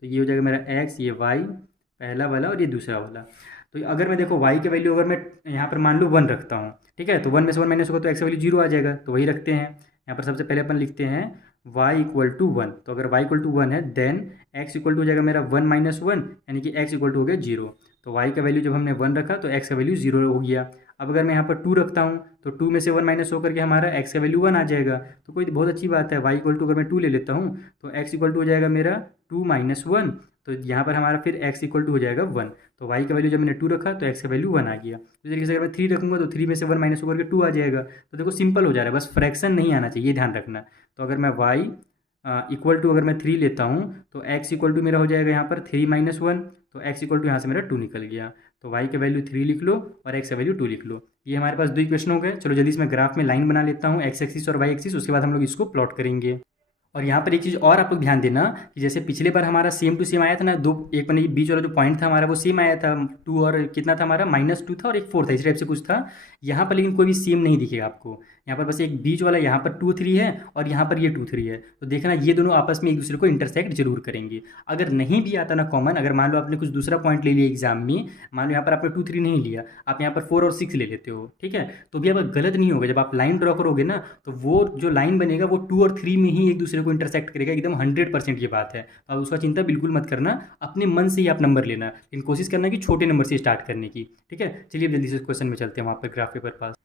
तो ये हो जाएगा मेरा x, ये y पहला वाला और ये दूसरा वाला। तो अगर मैं देखो y की वैल्यू अगर मैं यहाँ पर मान लूँ 1 रखता हूँ, ठीक है, तो 1 में से 1 माइनस होगा तो x की वैल्यू 0 आ जाएगा। तो वही रखते हैं यहाँ पर। सबसे पहले अपन लिखते हैं y इक्वल टू 1। तो अगर y इक्वल टू 1 है देन x इक्वल टू हो जाएगा मेरा 1 माइनस 1, यानी कि x इक्वल टू हो गया 0। तो y का वैल्यू जब हमने 1 रखा तो x का वैल्यू 0 हो गया। अब अगर मैं यहाँ पर 2 रखता हूँ तो 2 में से 1 माइनस होकर के हमारा x का वैल्यू 1 आ जाएगा। तो कोई बहुत अच्छी बात है। y इक्वल टू अगर मैं 2 ले लेता हूँ तो x इक्वल टू हो जाएगा मेरा 2 माइनस 1, तो यहाँ पर हमारा फिर x इक्वल टू हो जाएगा 1। तो y का वैल्यू जब मैंने 2 रखा तो x का वैल्यू 1 आ गया। तो तरीके से अगर मैं 3 रखूँगा तो 3 में से 1 माइनस होकर के 2 आ जाएगा। तो देखो सिंपल हो जा रहा है, बस फ्रैक्शन नहीं आना चाहिए, ध्यान रखना। तो अगर मैं y इक्वल टू अगर मैं 3 लेता हूँ तो x इक्वल टू मेरा हो जाएगा यहाँ पर 3 माइनस 1, तो x इक्वल टू यहाँ से मेरा 2 निकल गया। तो y का वैल्यू 3 लिख लो और x का वैल्यू 2 लिख लो। ये हमारे पास 2 इक्वेशन हो गए। चलो जल्दी से मैं ग्राफ में लाइन बना लेता हूँ, x एक्सिस और y एक्सिस, उसके बाद हम लोग इसको प्लॉट करेंगे। और यहाँ पर एक चीज़ और आप लोग ध्यान देना कि जैसे पिछले बार हमारा सेम टू सेम आया था ना, दो एक बने बीच वाला जो पॉइंट था हमारा वो सेम आया था, 2 और कितना था हमारा -2 था और एक 4 था, इस टाइप से कुछ था। यहाँ पर लेकिन कोई भी सेम नहीं दिखेगा आपको। यहाँ पर बस एक बीच वाला यहाँ पर 2 3 है और यहाँ पर ये 2 3 है। तो देखना ये दोनों आपस में एक दूसरे को इंटरसेक्ट जरूर करेंगे। अगर नहीं भी आता ना कॉमन, अगर मान लो आपने कुछ दूसरा पॉइंट ले लिया एग्जाम में, मान लो यहाँ पर आपने 2 3 नहीं लिया, आप यहाँ पर 4 और 6 ले लेते हो, ठीक है, तो भी आपका गलत नहीं होगा। जब आप लाइन ड्रॉ करोगे ना तो वो जो लाइन बनेगा वो 2 और 3 में ही एक दूसरे को इंटरसेक्ट करेगा, एकदम 100% ये बात है। अब उसका चिंता बिल्कुल मत करना, अपने मन से ही आप नंबर लेना, लेकिन कोशिश करना कि छोटे नंबर से स्टार्ट करने की, ठीक है। चलिए जल्दी से क्वेश्चन में चलते हैं वहाँ पर ग्राफ पेपर पास।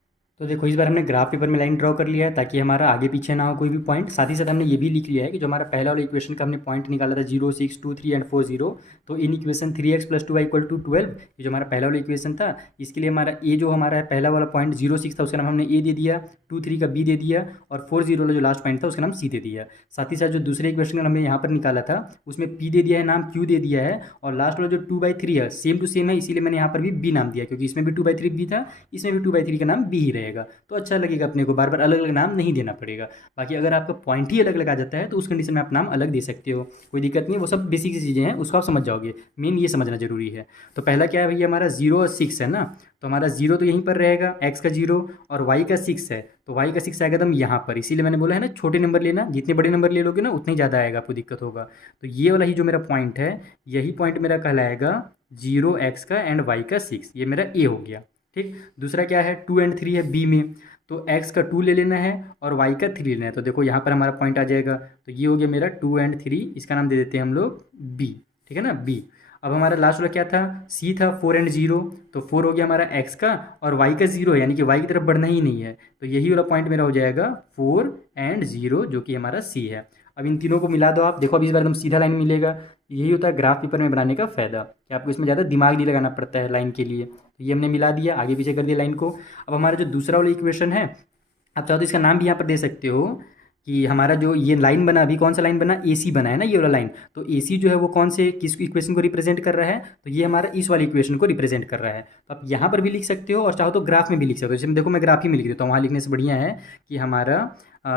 तो देखो इस बार हमने ग्राफ पेपर में लाइन ड्रॉ कर लिया है ताकि हमारा आगे पीछे ना हो कोई भी पॉइंट। साथ ही साथ हमने ये भी लिख लिया है कि जो हमारा पहला वाला इक्वेशन का हमने पॉइंट निकाला था 0 6 2 3 एंड 4 0, तो इन इक्वेशन 3x + 2y = 12, ये जो हमारा पहला वाला इक्वेशन था, इसके लिए हमारा ए जो हमारा पहला वाला पॉइंट 0 6 था उसका नाम हमने ए दे दिया, 2 3 का बी दे दिया, और 4 0 वाला जो लास्ट पॉइंट था उसका नाम सी दे दिया। साथ ही साथ जो दूसरे इक्वेशन हमने यहाँ पर निकाला था उसमें पी दे दिया है नाम, क्यू दे दिया है, और लास्ट वाला जो 2/3 है सेम टू सेम है, इसीलिए मैंने यहाँ पर भी बी नाम दिया, क्योंकि इसमें भी 2/3 बी था, इसमें भी 2/3 का नाम बी ही रहेगा। तो अच्छा लगेगा, अपने को बार बार अलग अलग नाम नहीं देना पड़ेगा। बाकी अगर आपका पॉइंट ही अलग अलग आ जाता है तो उस कंडीशन में आप नाम अलग दे सकते हो, कोई दिक्कत नहीं। वो सब बेसिक सी चीज़ें हैं, उसको आप समझ जाओगे, मेन ये समझना जरूरी है। तो पहला क्या है भैया, हमारा 0 और 6 है ना, तो हमारा 0 तो यहीं पर रहेगा, x का 0 और y का 6 है, तो y का 6 आएगा एकदम यहाँ पर। इसीलिए मैंने बोला है ना छोटे नंबर लेना, जितने बड़े नंबर ले लोगे ना उतना ही ज़्यादा आएगा, आपको दिक्कत होगा। तो ये वाला ही जो मेरा पॉइंट है, यही पॉइंट मेरा कहलाएगा 0x का एंड y का 6, ये मेरा ए हो गया, ठीक। दूसरा क्या है, 2 और 3 है बी में, तो x का 2 ले लेना है और y का 3 लेना है। तो देखो यहाँ पर हमारा पॉइंट आ जाएगा, तो ये हो गया मेरा 2 और 3, इसका नाम दे देते हैं हम लोग b, ठीक है ना, b। अब हमारा लास्ट वाला क्या था, c था 4 और 0, तो 4 हो गया हमारा x का, और y का 0 है, यानी कि y की तरफ बढ़ना ही नहीं है, तो यही वाला पॉइंट मेरा हो जाएगा 4 और 0, जो कि हमारा c है। अब इन तीनों को मिला दो आप, देखो अब इस बार एकदम सीधा लाइन मिलेगा। यही होता है ग्राफ पेपर में बनाने का फ़ायदा, कि आपको इसमें ज़्यादा दिमाग नहीं लगाना पड़ता है लाइन के लिए। तो ये हमने मिला दिया, आगे पीछे कर दिया लाइन को। अब हमारा जो दूसरा वाला इक्वेशन है, आप चाहो तो इसका नाम भी यहाँ पर दे सकते हो कि हमारा जो ये लाइन बना, अभी कौन सा लाइन बना, AC बना है ना ये वाला लाइन, तो AC जो है वो कौन से किस इक्वेशन को रिप्रेजेंट कर रहा है, तो ये हमारा इस वाले इक्वेशन को रिप्रेजेंट कर रहा है। तो आप यहाँ पर भी लिख सकते हो और चाहो तो ग्राफ में भी लिख सकते हो। जैसे देखो मैं ग्राफ ही में लिख देता हूँ, वहाँ लिखने से बढ़िया है कि हमारा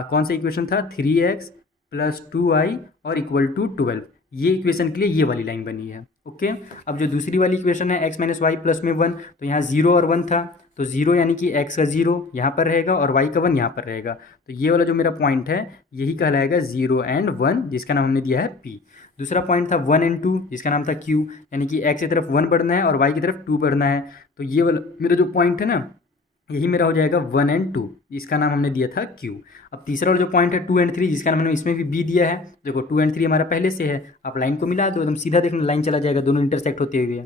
कौन सा इक्वेशन था, 3x + 2y और = 12, ये इक्वेशन के लिए ये वाली लाइन बनी है, ओके। अब जो दूसरी वाली इक्वेशन है x - y + 1, तो यहाँ 0 और 1 था, तो 0 यानी कि x का 0 यहाँ पर रहेगा और y का 1 यहाँ पर रहेगा। तो ये वाला जो मेरा पॉइंट है यही कहलाएगा 0 और 1, जिसका नाम हमने दिया है p। दूसरा पॉइंट था 1 और 2, जिसका नाम था q, यानी कि x की तरफ 1 बढ़ना है और y की तरफ 2 बढ़ना है। तो ये वाला मेरा जो पॉइंट है ना, यही मेरा हो जाएगा 1 और 2, इसका नाम हमने दिया था Q। अब तीसरा वाला जो पॉइंट है 2 और 3, जिसका नाम हमने इसमें भी B दिया है। देखो 2 और 3 हमारा पहले से है, आप लाइन को मिला दो, एकदम सीधा देखना लाइन चला जाएगा दोनों इंटरसेक्ट होते हुए।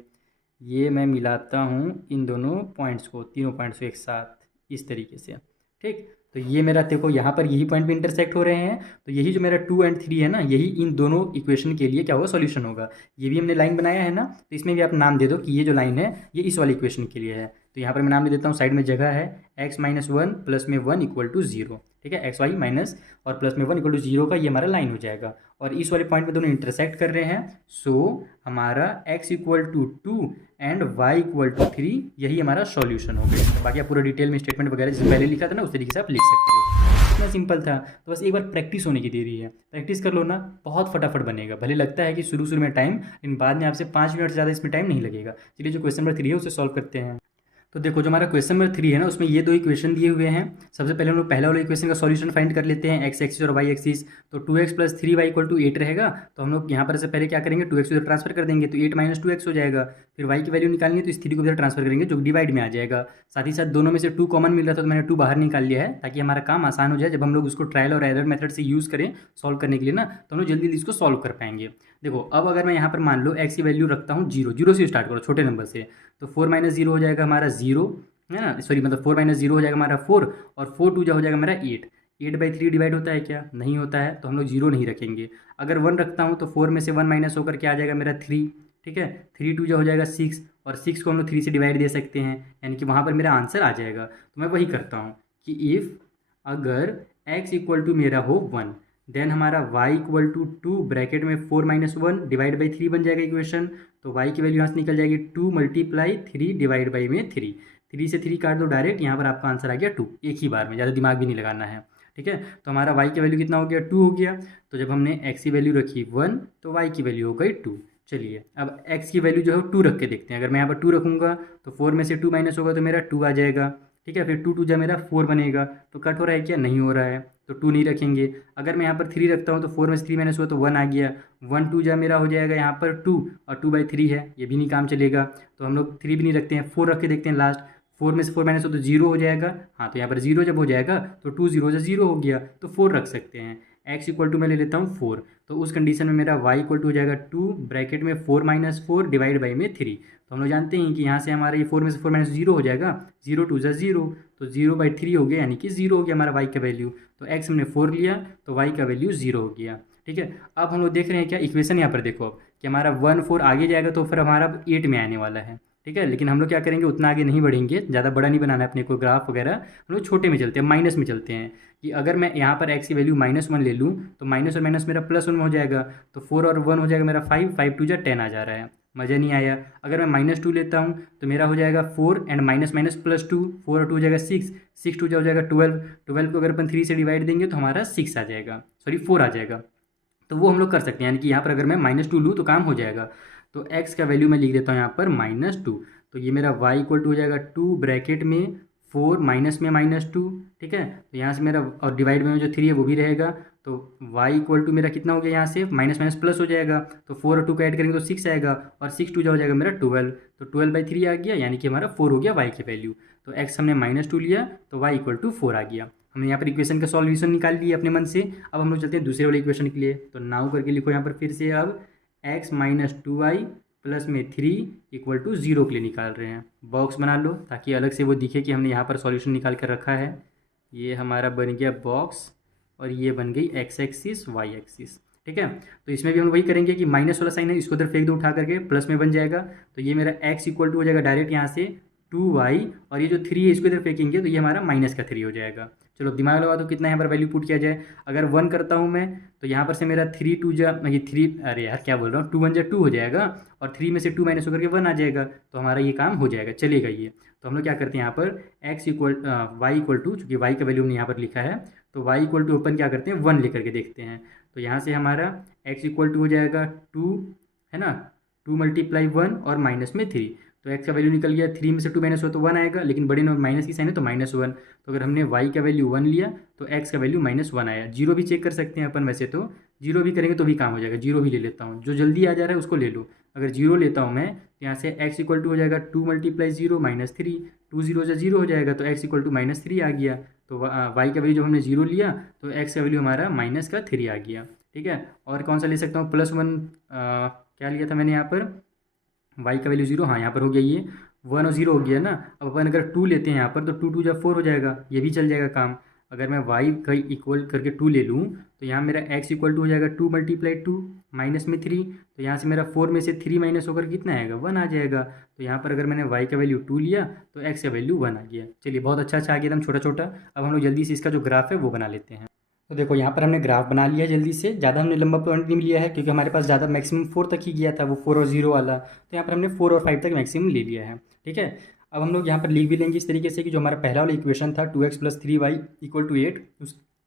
ये मैं मिलाता हूँ इन दोनों पॉइंट्स को, तीनों पॉइंट्स को एक साथ इस तरीके से, ठीक। तो ये मेरा देखो यहाँ पर यही पॉइंट पे इंटरसेक्ट हो रहे हैं, तो यही जो मेरा 2 और 3 है ना, यही इन दोनों इक्वेशन के लिए क्या होगा, सॉल्यूशन होगा। ये भी हमने लाइन बनाया है ना, तो इसमें भी आप नाम दे दो कि ये जो लाइन है ये इस वाली इक्वेशन के लिए है। तो यहाँ पर मैं नाम दे देता हूँ, साइड में जगह है x-1 प्लस में 1 इक्वल टू 0, ठीक है, एक्स वाई माइनस और प्लस में 1 इक्वल टू 0 का ये हमारा लाइन हो जाएगा। और इस वाले पॉइंट में दोनों इंटरसेक्ट कर रहे हैं, सो हमारा x equal to 2 and y equal to 3, यही हमारा सॉल्यूशन हो गया। बाकी आप पूरा डिटेल में स्टेटमेंट वगैरह जैसे पहले लिखा था ना, उस तरीके से आप लिख सकते हो। इतना सिंपल था, तो बस एक बार प्रैक्टिस होने की देरी है, प्रैक्टिस कर लो ना, बहुत फटाफट बनेगा। भले लगता है कि शुरू में टाइम, लेकिन बाद में आपसे 5 मिनट से ज़्यादा इसमें टाइम नहीं लगेगा। चलिए जो क्वेश्चन नंबर 3 है उसे सॉल्व करते हैं। तो देखो जो हमारा क्वेश्चन नंबर 3 है ना, उसमें ये दो इक्वेशन दिए हुए हैं। सबसे पहले हम लोग पहला वाला इक्वेशन का सॉल्यूशन फाइंड कर लेते हैं, एक्स एक्सिस और वाई एक्सिस। तो 2x plus 3y equal to 8 रहेगा। तो हम लोग यहाँ पर से पहले क्या करेंगे, 2x उधर ट्रांसफर कर देंगे, तो 8 माइनस 2x हो जाएगा। फिर y की वैल्यू निकालनी है, तो इस 3 को उधर ट्रांसफर करेंगे, जो डिवाइड में आ जाएगा। साथ ही साथ दोनों में से 2 कॉमन मिल रहा था, तो मैंने 2 बाहर निकाल लिया है, ताकि हमारा काम आसान हो जाए। जब हम लोग उसको ट्रायल और एरर मेथड से यूज़ करें सॉल्व करने के लिए ना, तो हम लोग जल्दी इसको सॉल्व कर पाएंगे। देखो अब अगर मैं यहाँ पर मान लो x की वैल्यू रखता हूँ 0, 0 से स्टार्ट करो, छोटे नंबर से। तो 4 माइनस 0 हो जाएगा हमारा 0, है ना, सॉरी मतलब 4 माइनस 0 हो जाएगा हमारा 4, और 4 2 हो जाएगा मेरा 8। 8/3 डिवाइड होता है क्या, नहीं होता है, तो हम लोग 0 नहीं रखेंगे। अगर 1 रखता हूँ तो 4 में से 1 माइनस होकर क्या आ जाएगा मेरा 3, ठीक है। 3 2 हो जाएगा 6, और 6 को हम लोग 3 से डिवाइड दे सकते हैं, यानी कि वहाँ पर मेरा आंसर आ जाएगा। तो मैं वही करता हूँ कि इफ़ अगर x इक्वल टू मेरा हो 1, देन हमारा y इक्वल टू 2 ब्रैकेट में 4 माइनस 1 डिवाइड बाई 3 बन जाएगा इक्वेशन। तो y की वैल्यू यहाँ से निकल जाएगी 2 मल्टीप्लाई 3 डिवाइड बाई में 3, 3 से 3 काट दो डायरेक्ट, यहाँ पर आपका आंसर आ गया 2, एक ही बार में, ज़्यादा दिमाग भी नहीं लगाना है, ठीक है। तो हमारा y की वैल्यू कितना हो गया, 2 हो गया। तो जब हमने x की वैल्यू रखी 1, तो y की वैल्यू हो गई 2। चलिए अब x की वैल्यू जो है 2 रख के देखते हैं। अगर मैं यहाँ पर 2 रखूँगा तो 4 में से 2 माइनस होगा तो मेरा 2 आ जाएगा, ठीक है। फिर 2 2 मेरा 4 बनेगा, तो कट हो रहा है क्या, नहीं हो रहा है, तो 2 नहीं रखेंगे। अगर मैं यहाँ पर 3 रखता हूँ तो 4 में से 3 माइनस हुआ तो 1 आ गया, 1 2 मेरा हो जाएगा यहाँ पर 2, और 2/3 है, ये भी नहीं काम चलेगा, तो हम लोग 3 भी नहीं रखते हैं, 4 रख के देखते हैं लास्ट। 4 में से 4 माइनस हो तो 0 हो जाएगा, हाँ, तो यहाँ पर 0 जब हो जाएगा तो 2 0 से 0 हो गया, तो 4 रख सकते हैं। x इक्वल टू मैं ले लेता हूँ 4, तो उस कंडीशन में मेरा y इक्वल टू हो जाएगा 2 ब्रैकेट में 4 माइनस 4 डिवाइड बाई में 3। तो हम लोग जानते हैं कि यहाँ से हमारा ये 4 में से 4 माइनस 0 हो जाएगा, 0 2 0, तो 0/3 हो गया, यानी कि 0 हो गया हमारा y का वैल्यू। तो x हमने 4 लिया, तो y का वैल्यू 0 हो गया, ठीक है। अब हम लोग देख रहे हैं क्या, इक्वेशन यहाँ पर देखो अब कि हमारा 1 4 आगे जाएगा तो फिर हमारा 8 में आने वाला है, ठीक है। लेकिन हम लोग क्या करेंगे, उतना आगे नहीं बढ़ेंगे, ज़्यादा बड़ा नहीं बनाना है अपने को ग्राफ वगैरह, हम लोग छोटे में चलते हैं, माइनस में चलते हैं। कि अगर मैं यहाँ पर x की वैल्यू -1 ले लूँ, तो माइनस और माइनस मेरा +1 में हो जाएगा, तो 4 और 1 हो जाएगा मेरा 5, 5 2 10 आ जा रहा है, मज़ा नहीं आया। अगर मैं -2 लेता हूँ तो मेरा हो जाएगा 4 एंड माइनस माइनस +2, 4 और 2 हो जाएगा 6, 6 2 हो जाएगा 12, 12 को अगर अपन 3 से डिवाइड देंगे तो हमारा 6 आ जाएगा, सॉरी 4 आ जाएगा। तो वो हम लोग कर सकते हैं, यानी कि यहाँ पर अगर मैं -2 लूँ तो काम हो जाएगा। तो x का वैल्यू मैं लिख देता हूँ यहाँ पर -2, तो ये मेरा y इक्वल टू हो जाएगा 2 ब्रैकेट में 4 माइनस में -2, ठीक है। तो यहाँ से मेरा और डिवाइड में जो 3 है वो भी रहेगा, तो y इक्वल टू मेरा कितना हो गया, यहाँ से माइनस माइनस प्लस हो जाएगा, तो 4 और 2 का ऐड करेंगे तो 6 आएगा, और 6 2 हो जाएगा मेरा 12, तो 12/3 आ गया, यानी कि हमारा 4 हो गया y की वैल्यू। तो x हमने -2 लिया, तो y इक्वल टू 4 आ गया। हमने यहाँ पर इक्वेशन का सॉल्यूशन निकाल लिया अपने मन से। अब हम लोग चलते हैं दूसरे वाले इक्वेशन के लिए, तो नाउ करके लिखो यहाँ पर फिर से, अब x - 2y प्लस में 3 इक्वल टू 0 के लिए निकाल रहे हैं। बॉक्स बना लो ताकि अलग से वो दिखे कि हमने यहाँ पर सॉल्यूशन निकाल कर रखा है। ये हमारा बन गया बॉक्स, और ये बन गई x एक्सिस y एक्सिस, ठीक है। तो इसमें भी हम वही करेंगे कि माइनस वाला साइन है, इसको उधर फेंक दो उठा करके, प्लस में बन जाएगा। तो ये मेरा x इक्वल टू हो जाएगा डायरेक्ट यहाँ से 2y, और ये जो 3 है इसको इधर फेंकेंगे तो ये हमारा -3 हो जाएगा। चलो दिमाग लगा दो कितना यहाँ पर वैल्यू पुट किया जाए। अगर 1 करता हूँ मैं, तो यहाँ पर से मेरा 3 2 ये 3, अरे यार क्या बोल रहा हूँ, 2 1 2 हो जाएगा, और 3 में से 2 माइनस होकर के 1 आ जाएगा, तो हमारा ये काम हो जाएगा, चलेगा ये। तो हम लोग क्या करते हैं यहाँ पर y इक्वल टू, चूँकि y का वैल्यू हमने यहाँ पर लिखा है, तो y इक्वल टू अपन क्या करते हैं 1 लेकर के देखते हैं। तो यहाँ से हमारा x इक्वल टू हो जाएगा 2, है ना, 2 × 1 और माइनस में 3, तो x का वैल्यू निकल गया। 3 में से 2 माइनस हो तो 1 आएगा, लेकिन बड़े नंबर माइनस की साइन है तो -1। तो अगर हमने y का वैल्यू 1 लिया तो x का वैल्यू -1 आया। 0 भी चेक कर सकते हैं अपन, वैसे तो 0 भी करेंगे तो भी काम हो जाएगा। 0 भी ले लेता हूँ, जो जल्दी आ जा रहा है उसको ले लो। अगर 0 लेता हूँ मैं, तो यहाँ से x इक्वल टू हो जाएगा 2 × 0 -3, 2 0 से 0 हो जाएगा, तो x इक्वल टू -3 आ गया। तो y का वैल्यू जब हमने 0 लिया तो x का वैल्यू हमारा -3 आ गया, ठीक है। और कौन सा ले सकता हूँ, +1, क्या लिया था मैंने यहाँ पर, y का वैल्यू 0, हाँ यहाँ पर हो गया, ये 1 और 0 हो गया ना। अब अपन अगर 2 लेते हैं यहाँ पर, तो 2 2 4 हो जाएगा, ये भी चल जाएगा काम। अगर मैं वाई का इक्वल करके 2 ले लूँ तो यहाँ मेरा एक्स इक्वल टू हो जाएगा 2 × 2 माइनस में 3, तो यहाँ से मेरा 4 में से 3 माइनस होकर कितना आएगा 1 आ जाएगा। तो यहाँ पर अगर मैंने वाई का वैल्यू 2 लिया तो एक्स का वैल्यू 1 आ गया। चलिए बहुत अच्छा आ गया एकदम छोटा छोटा। अब हम लोग जल्दी से इसका जो ग्राफ है वो बना लेते हैं। तो देखो यहाँ पर हमने ग्राफ बना लिया जल्दी से, ज़्यादा हमने लंबा पॉइंट नहीं लिया है क्योंकि हमारे पास ज़्यादा मैक्सिमम 4 तक ही गया था, वो 4 और 0 वाला। तो यहाँ पर हमने 4 और 5 तक मैक्सिमम ले लिया है, ठीक है। अब हम लोग यहाँ पर लिख भी लेंगे इस तरीके से कि जो हमारा पहला वाला इक्वेशन था 2x + 3y = 8,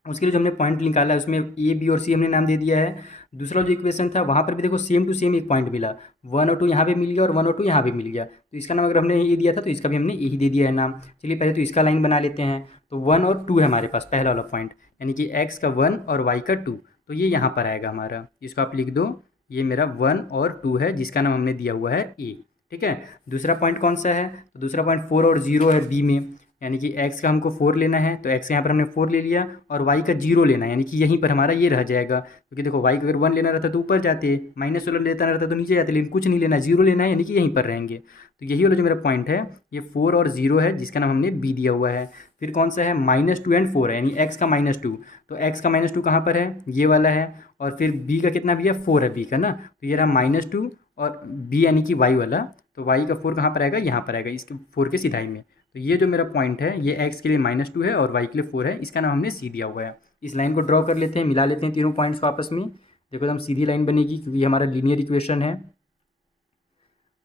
उसके लिए जो हमने पॉइंट निकाला है उसमें ए बी और सी हमने नाम दे दिया है। दूसरा जो इक्वेशन था वहाँ पर भी देखो सेम टू सेम एक पॉइंट मिला, 1 और 2 यहाँ पे मिल गया और 1 और 2 यहाँ पे मिल गया। तो इसका नाम अगर हमने ये दिया था तो इसका भी हमने यही दे दिया है नाम। चलिए पहले तो इसका लाइन बना लेते हैं। तो 1 और 2 है हमारे पास पहला वाला पॉइंट, यानी कि x का 1 और y का 2, तो ये यहाँ पर आएगा हमारा। इसको आप लिख दो, ये मेरा 1 और 2 है जिसका नाम हमने दिया हुआ है a, ठीक है। दूसरा पॉइंट कौन सा है, तो दूसरा पॉइंट 4 और 0 है b में, यानी कि x का हमको 4 लेना है, तो x यहाँ पर हमने 4 ले लिया और y का 0 लेना है, यानी कि यहीं पर हमारा ये रह जाएगा। क्योंकि देखो y का अगर 1 लेना रहता तो ऊपर जाते, माइनस वाला लेता रहता तो नीचे जाते, लेकिन कुछ नहीं लेना, 0 लेना है, यानी कि यहीं पर रहेंगे। तो यही वाला जो मेरा पॉइंट है ये 4 और 0 है जिसका नाम हमने b दिया हुआ है। फिर कौन सा है, -2 और 4 है, यानी x का -2, तो x का -2 कहाँ पर है, ये वाला है। और फिर b का कितना भी है, 4 है b का ना, तो ये रहा -2 और b यानी कि y वाला, तो y का 4 कहाँ पर आएगा, यहाँ पर आएगा इसके 4 के सिधाई में। तो ये जो मेरा पॉइंट है ये x के लिए -2 है और y के लिए 4 है, इसका नाम हमने c दिया हुआ है। इस लाइन को ड्रॉ कर लेते हैं, मिला लेते हैं तीनों पॉइंट्स को आपस में। देखो एकदम सीधी लाइन बनेगी क्योंकि हमारा लीनियर इक्वेशन है।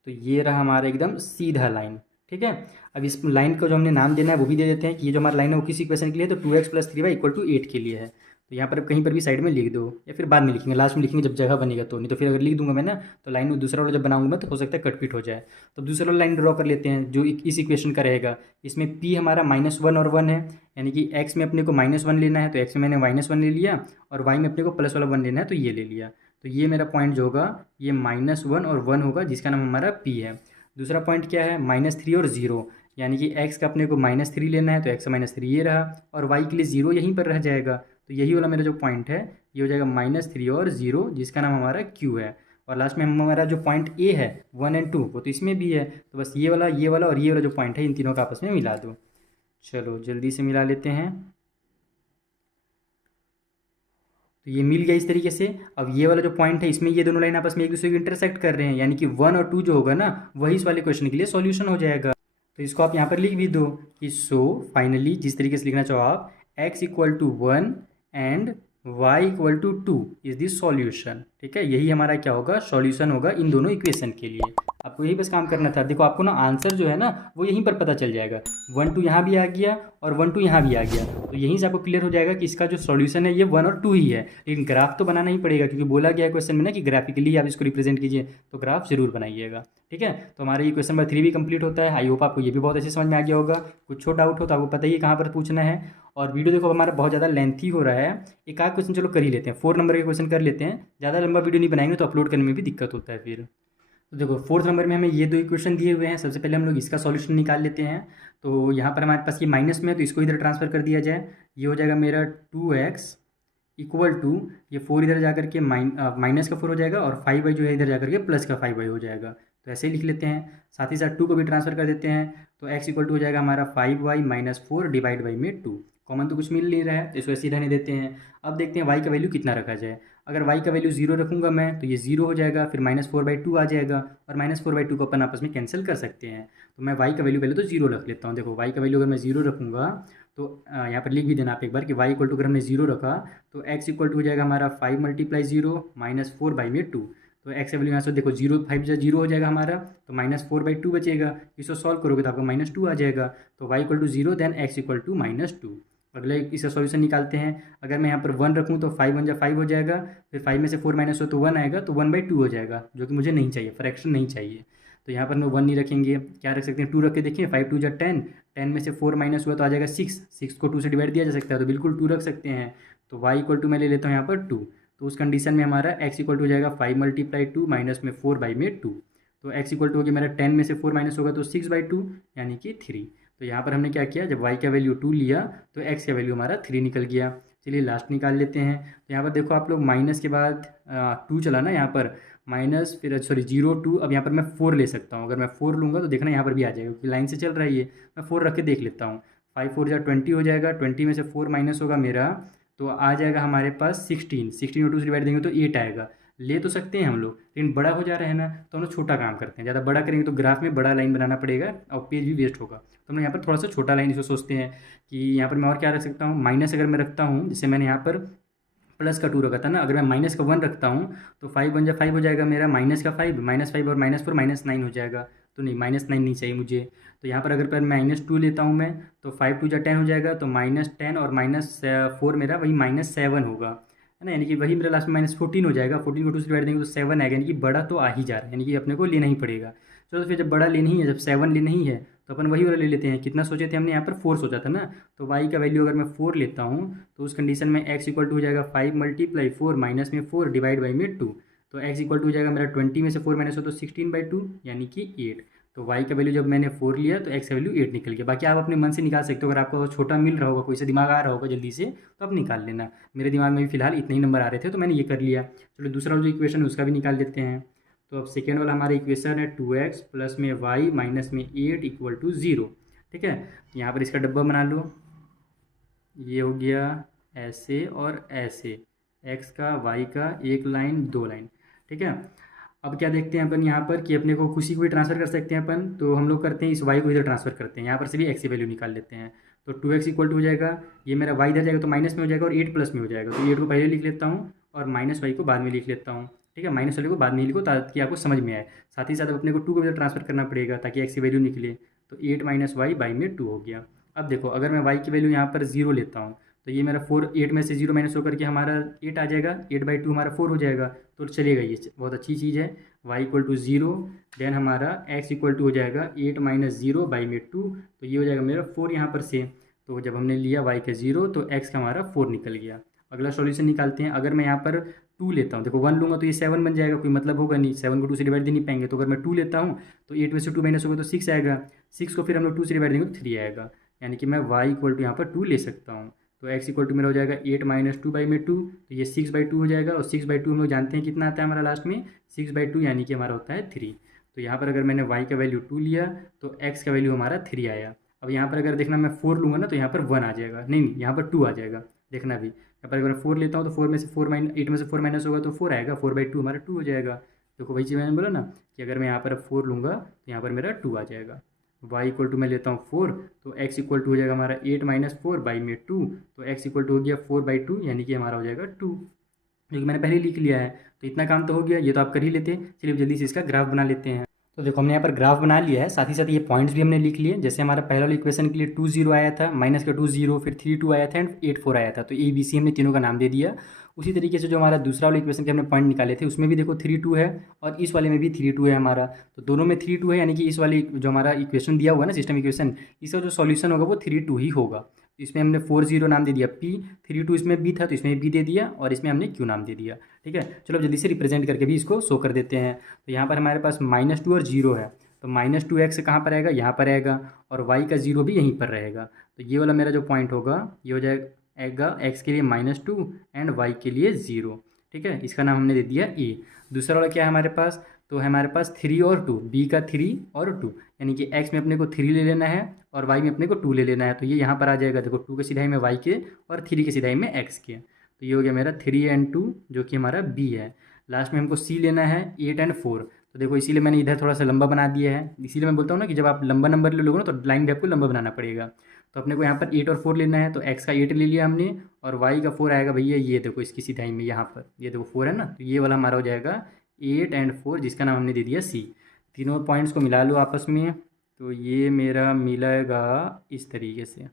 तो ये रहा हमारा एकदम सीधा लाइन, ठीक है। अब इस लाइन को जो हमने नाम देना है वो भी दे देते हैं कि ये जो हमारा लाइन है वो किस इक्वेशन के लिए है, तो 2x + 3y = 8 के लिए है। तो यहाँ पर कहीं पर भी साइड में लिख दो या फिर बाद में लिखेंगे, लास्ट में लिखेंगे जब जगह बनेगा तो, नहीं तो फिर अगर लिख दूंगा मैं ना तो लाइन में दूसरा वाला जब बनाऊंगा मैं तो हो सकता है कटपीट हो जाए। तो दूसरा वाला लाइन ड्रॉ कर लेते हैं जो इस इक्वेशन का रहेगा। इसमें p हमारा -1 और 1 है, यानी कि x में अपने को -1 लेना है, तो x में मैंने -1 ले लिया और y में अपने को प्लस वाला 1 लेना है तो ये ले लिया। तो ये मेरा पॉइंट जो होगा ये -1 और 1 होगा जिसका नाम हमारा p है। दूसरा पॉइंट क्या है, -3 और 0, यानी कि x का अपने को -3 लेना है, तो x का -3 ये रहा और y के लिए 0 यहीं पर रह जाएगा। तो यही वाला मेरा जो पॉइंट है ये हो जाएगा -3 और 0 जिसका नाम हमारा q है। और लास्ट में हमारा जो पॉइंट a है 1 और 2 वो तो इसमें भी है, तो बस ये वाला और ये वाला जो पॉइंट है इन तीनों का आपस में मिला दो। चलो जल्दी से मिला लेते हैं। तो ये मिल गया इस तरीके से। अब ये वाला जो पॉइंट है इसमें ये दोनों लाइन आपस में एक दूसरे को इंटरसेक्ट कर रहे हैं, यानी कि 1 और 2 जो होगा ना वही इस वाले क्वेश्चन के लिए सॉल्यूशन हो जाएगा। तो इसको आप यहाँ पर लिख भी दो कि सो फाइनली जिस तरीके से लिखना चाहो आप, x = 1 and y = 2 is the solution, ठीक है। यही हमारा क्या होगा, सॉल्यूशन होगा इन दोनों इक्वेशन के लिए। आपको यही बस काम करना था। देखो आपको ना आंसर जो है ना वो यहीं पर पता चल जाएगा, 1 2 यहाँ भी आ गया और 1 2 यहाँ भी आ गया, तो यहीं से आपको क्लियर हो जाएगा कि इसका जो सॉल्यूशन है ये 1 और 2 ही है। लेकिन ग्राफ तो बनाना ही पड़ेगा क्योंकि बोला गया है क्वेश्चन में ना कि ग्राफिकली आप इसको रिप्रेजेंट कीजिए, तो ग्राफ जरूर बनाइएगा, ठीक है। तो हमारा ये क्वेश्चन नंबर 3 भी कंप्लीट होता है। आई होप आपको ये भी बहुत अच्छे समझ में आ गया होगा। कुछ छोटा डाउट हो तो आपको पता ही है कहाँ पर पूछना है। और वीडियो देखो हमारा बहुत ज़्यादा लेंथी हो रहा है, एक आध क्वेश्चन चलो कर ही लेते हैं, 4 नंबर के क्वेश्चन कर लेते हैं। ज़्यादा लंबा वीडियो नहीं बनाएंगे तो अपलोड करने में भी दिक्कत होता है फिर। तो देखो 4th नंबर में हमें ये 2 इक्वेशन दिए हुए हैं। सबसे पहले हम लोग इसका सॉल्यूशन निकाल लेते हैं। तो यहाँ पर हमारे पास ये माइनस में है तो इसको इधर ट्रांसफर कर दिया जाए। ये हो जाएगा मेरा 2x = ये 4 इधर जाकर के माइनस का 4 हो जाएगा और 5y जो है इधर जाकर के प्लस का 5y हो जाएगा। तो ऐसे ही लिख लेते हैं। साथ ही साथ 2 को भी ट्रांसफर कर देते हैं, तो x = हो जाएगा हमारा 5y - 4 डिवाइड बाई में 2। कॉमन तो कुछ मिल नहीं रहा है तो इसको ऐसे ही रहने देते हैं। अब देखते हैं y का वैल्यू कितना रखा जाए। अगर y का वैल्यू 0 रखूँगा मैं तो ये 0 हो जाएगा, फिर -4/2 आ जाएगा और -4/2 को अपन आपस में कैंसिल कर सकते हैं। तो मैं y का वैल्यू पहले तो 0 रख लेता हूँ। देखो y का वैल्यू अगर मैं 0 रखूँगा तो यहाँ पर लिख भी देना आप एक बार कि y = अगर हमने 0 रखा तो x = हो जाएगा हमारा 5 × 0 - 4/2। तो x का वैल्यू यहाँ से देखो 0 5 0 हो जाएगा हमारा, तो -4/2 बचेगा। इसको सॉल्व करोगे तो आपको -2 आ जाएगा। तो y = 0 देन x = -2। अगला इसका सॉल्यूशन निकालते हैं। अगर मैं यहाँ पर 1 रखूँ तो 5 × 5 हो जाएगा, फिर 5 में से 4 माइनस हो तो 1 आएगा, तो 1/2 हो जाएगा, जो कि मुझे नहीं चाहिए, फ्रैक्शन नहीं चाहिए। तो यहाँ पर हम 1 नहीं रखेंगे, क्या रख सकते हैं, 2 रख के देखिए। 5 2 = 10, 10 में से 4 माइनस हुआ तो आ जाएगा 6, 6 को 2 से डिवाइड दिया जा सकता है तो बिल्कुल 2 रख सकते हैं। तो y = मैं ले लेता हूँ यहाँ पर 2। तो उस कंडीशन में हमारा x = हो जाएगा 5 × 2 माइनस में 4/2। तो x = हो गया मेरा 10 में से 4 माइनस होगा तो 6/2 यानी कि 3। तो यहाँ पर हमने क्या किया, जब y का वैल्यू 2 लिया तो x का वैल्यू हमारा 3 निकल गया। चलिए लास्ट निकाल लेते हैं। तो यहाँ पर देखो आप लोग माइनस के बाद 2 चला ना, यहाँ पर माइनस फिर 0 2, अब यहाँ पर मैं 4 ले सकता हूँ। अगर मैं 4 लूँगा तो देखना यहाँ पर भी आ जाएगा क्योंकि लाइन से चल रहा है ये। मैं 4 रख के देख लेता हूँ। 5 4 जा 20 हो जाएगा, 20 में से 4 माइनस होगा मेरा, तो आ जाएगा हमारे पास 16, 16 और 2 से डिवाइड देंगे तो 8 आएगा। ले तो सकते हैं हम लोग, लेकिन बड़ा हो जा रहा है ना, तो हम लोग छोटा काम करते हैं। ज़्यादा बड़ा करेंगे तो ग्राफ में बड़ा लाइन बनाना पड़ेगा और पेज भी वेस्ट होगा, तो हम लोग यहाँ पर थोड़ा सा छोटा लाइन इसको सोचते हैं कि यहाँ पर मैं और क्या रख सकता हूँ, माइनस अगर मैं रखता हूँ, जैसे मैंने यहाँ पर प्लस का 2 रखा था ना, अगर मैं माइनस का 1 रखता हूँ तो 5 1 जा 5 हो जाएगा मेरा, माइनस का 5, -5 और -4 -9 हो जाएगा। तो नहीं, -9 नहीं चाहिए मुझे। तो यहाँ पर अगर पर -2 लेता हूँ मैं, तो 5 2 जा 10 हो जाएगा, तो -10 और -4 मेरा वही -7 होगा, है ना, यानी कि वही मेरा लास्ट में -14 हो जाएगा। 14 को 2 से डिवाइड देंगे तो 7 आएगा, यानी कि बड़ा तो आ ही जा रहा है, यानी कि अपने को लेना ही पड़ेगा। चलो फिर जब बड़ा लेना ही है, जब 7 लेना ही है, तो अपन वही वाला ले लेते हैं। कितना सोचे थे हमने, यहाँ पर 4 सोचा था ना, तो y का वैल्यू अगर मैं 4 लेता हूँ तो उस कंडीशन में x इक्वल टू हो जाएगा 5 × 4 माइनस में 4 डिवाइड बाई में 2, तो x इक्वल टू हो जाएगा मेरा 20 में से 4 माइनस हो तो 16/2 यानी कि 8। तो y का वैल्यू जब मैंने 4 लिया तो x का वैल्यू 8 निकल गया। बाकी आप अपने मन से निकाल सकते हो, अगर आपको छोटा मिल रहा होगा, कोई से दिमाग आ रहा होगा जल्दी से, तो आप निकाल लेना। मेरे दिमाग में भी फिलहाल इतने ही नंबर आ रहे थे तो मैंने ये कर लिया। चलो दूसरा जो इक्वेशन है उसका भी निकाल लेते हैं। तो अब सेकेंड वाला हमारा इक्वेशन है 2x प्लस में y माइनस में 8 इक्वल टू 0। ठीक है, यहाँ पर इसका डब्बा बना लो, ये हो गया ऐसे और ऐसे, x का y का एक लाइन दो लाइन। ठीक है, अब क्या देखते हैं अपन यहाँ पर कि अपने को किसी को भी ट्रांसफ़र कर सकते हैं अपन, तो हम लोग करते हैं इस y को इधर ट्रांसफ़र करते हैं, यहाँ पर से भी x की वैल्यू निकाल लेते हैं। तो 2x इक्वल टू हो जाएगा, ये मेरा y इधर जाएगा तो माइनस में हो जाएगा और 8 प्लस में हो जाएगा, तो 8 को पहले लिख लेता हूँ और -y को बाद में लिख लेता हूँ। ठीक है, माइनस वाले को बाद में लिखो ताकि आपको समझ में आए। साथ ही साथ अपने को 2 को इधर ट्रांसफ़र करना पड़ेगा ताकि x की वैल्यू निकले, तो 8 - y बाई में 2 हो गया। अब देखो अगर मैं y की वैल्यू यहाँ पर 0 लेता हूँ तो ये मेरा 4, 8 में से 0 माइनस होकर के हमारा 8 आ जाएगा, 8/2 हमारा 4 हो जाएगा, तो चलेगा, ये बहुत अच्छी चीज़ है। y इक्वल टू 0, देन हमारा x इक्वल टू हो जाएगा 8 - 0 बाई में 2, तो ये हो जाएगा मेरा 4 यहाँ पर से। तो जब हमने लिया y का 0 तो x का हमारा 4 निकल गया। अगला सॉल्यूशन निकालते हैं। अगर मैं यहाँ पर 2 लेता हूँ, देखो 1 लूँगा तो ये 7 बन जाएगा, कोई मतलब होगा नहीं, 7 को 2 से डिवाइड दे नहीं पाएंगे। तो अगर मैं 2 लेता हूँ तो 8 में से 2 माइनस होगा तो 6 आएगा, 6 को फिर हम लोग 2 से डिवाइड देंगे तो 3 आएगा, यानी कि मैं y इक्वल टू यहाँ पर 2 ले सकता हूँ। तो x इक्वल टू मेरा हो जाएगा 8 - 2 बाई में 2, तो ये 6/2 हो जाएगा, और 6/2 हम लोग जानते हैं कितना आता है हमारा लास्ट में, 6/2 यानी कि हमारा होता है 3। तो यहाँ पर अगर मैंने y का वैल्यू 2 लिया तो x का वैल्यू हमारा 3 आया। अब यहाँ पर अगर देखना मैं 4 लूँगा ना तो यहाँ पर 1 आ जाएगा, नहीं यहाँ पर 2 आ जाएगा, देखना भी यहाँ पर अगर मैं 4 लेता हूँ तो 4 में से 8 में से 4 माइनस होगा तो 4 आएगा, 4/2 हमारा 2 हो जाएगा। देखो वही चीज़ मैंने बोला ना कि अगर मैं यहाँ पर 4 लूँगा तो यहाँ पर मेरा 2 आ जाएगा। y इक्वल टू मैं लेता हूँ 4, तो x इक्वल टू हो जाएगा हमारा 8 - 4 बाई में 2, तो x इक्वल टू हो गया 4/2 यानी कि हमारा हो जाएगा 2, जो कि मैंने पहले लिख लिया है। तो इतना काम तो हो गया, ये तो आप कर ही लेते। चलिए जल्दी से इसका ग्राफ बना लेते हैं। तो देखो हमने यहाँ पर ग्राफ बना लिया है, साथ ही साथ ये पॉइंट्स भी हमने लिख लिए। जैसे हमारा पहला वाला इक्वेशन के लिए 2 0 आया था, माइनस का 2 0, फिर 3 2 आया था एंड 8 4 आया था, तो ए बी सी हमने तीनों का नाम दे दिया। उसी तरीके से जो हमारा दूसरा वाला इक्वेशन के हमने पॉइंट निकाले थे उसमें भी देखो 3 2 है और इस वाले में भी 3 2 है हमारा, तो दोनों में 3 2 है, यानी कि इस वाले जो हमारा इक्वेशन दिया हुआ है ना सिस्टम इक्वेशन, इसका जो सॉल्यूशन होगा वो 3 2 ही होगा। इसमें हमने 4 0 नाम दे दिया p, 3 2 इसमें b था तो इसमें b दे दिया और इसमें हमने q नाम दे दिया। ठीक है, चलो जल्दी से रिप्रेजेंट करके भी इसको शो कर देते हैं। तो यहाँ पर हमारे पास -2 और 0 है, तो -2x कहाँ पर आएगा, यहाँ पर आएगा, और y का 0 भी यहीं पर रहेगा। तो ये वाला मेरा जो पॉइंट होगा ये हो जाएगा x के लिए -2 एंड y के लिए 0। ठीक है, इसका नाम हमने दे दिया e। दूसरा वाला क्या है हमारे पास, तो हमारे पास 3 और 2, b का 3 और 2, यानी कि x में अपने को 3 ले लेना है और y में अपने को 2 ले लेना है। तो ये यहाँ पर आ जाएगा, देखो 2 के सिधाई में y के और 3 के सिधाई में x के, तो ये हो गया मेरा 3 और 2 जो कि हमारा b है। लास्ट में हमको c लेना है 8 और 4, तो देखो इसीलिए मैंने इधर थोड़ा सा लंबा बना दिया है। इसीलिए मैं बोलता हूँ ना कि जब आप लंबा नंबर ले लोगे ना तो लाइन भी आपको लंबा बनाना पड़ेगा। तो अपने को यहाँ पर 8 और 4 लेना है, तो x का 8 ले लिया हमने और y का 4 आएगा भैया, ये देखो इसकी सिधाई में यहाँ पर ये देखो 4 है ना, तो ये वाला हमारा हो जाएगा 8 और 4 जिसका नाम हमने दे दिया c। तीनों पॉइंट्स को मिला लो आपस में, तो ये मेरा मिलेगा इस तरीके से,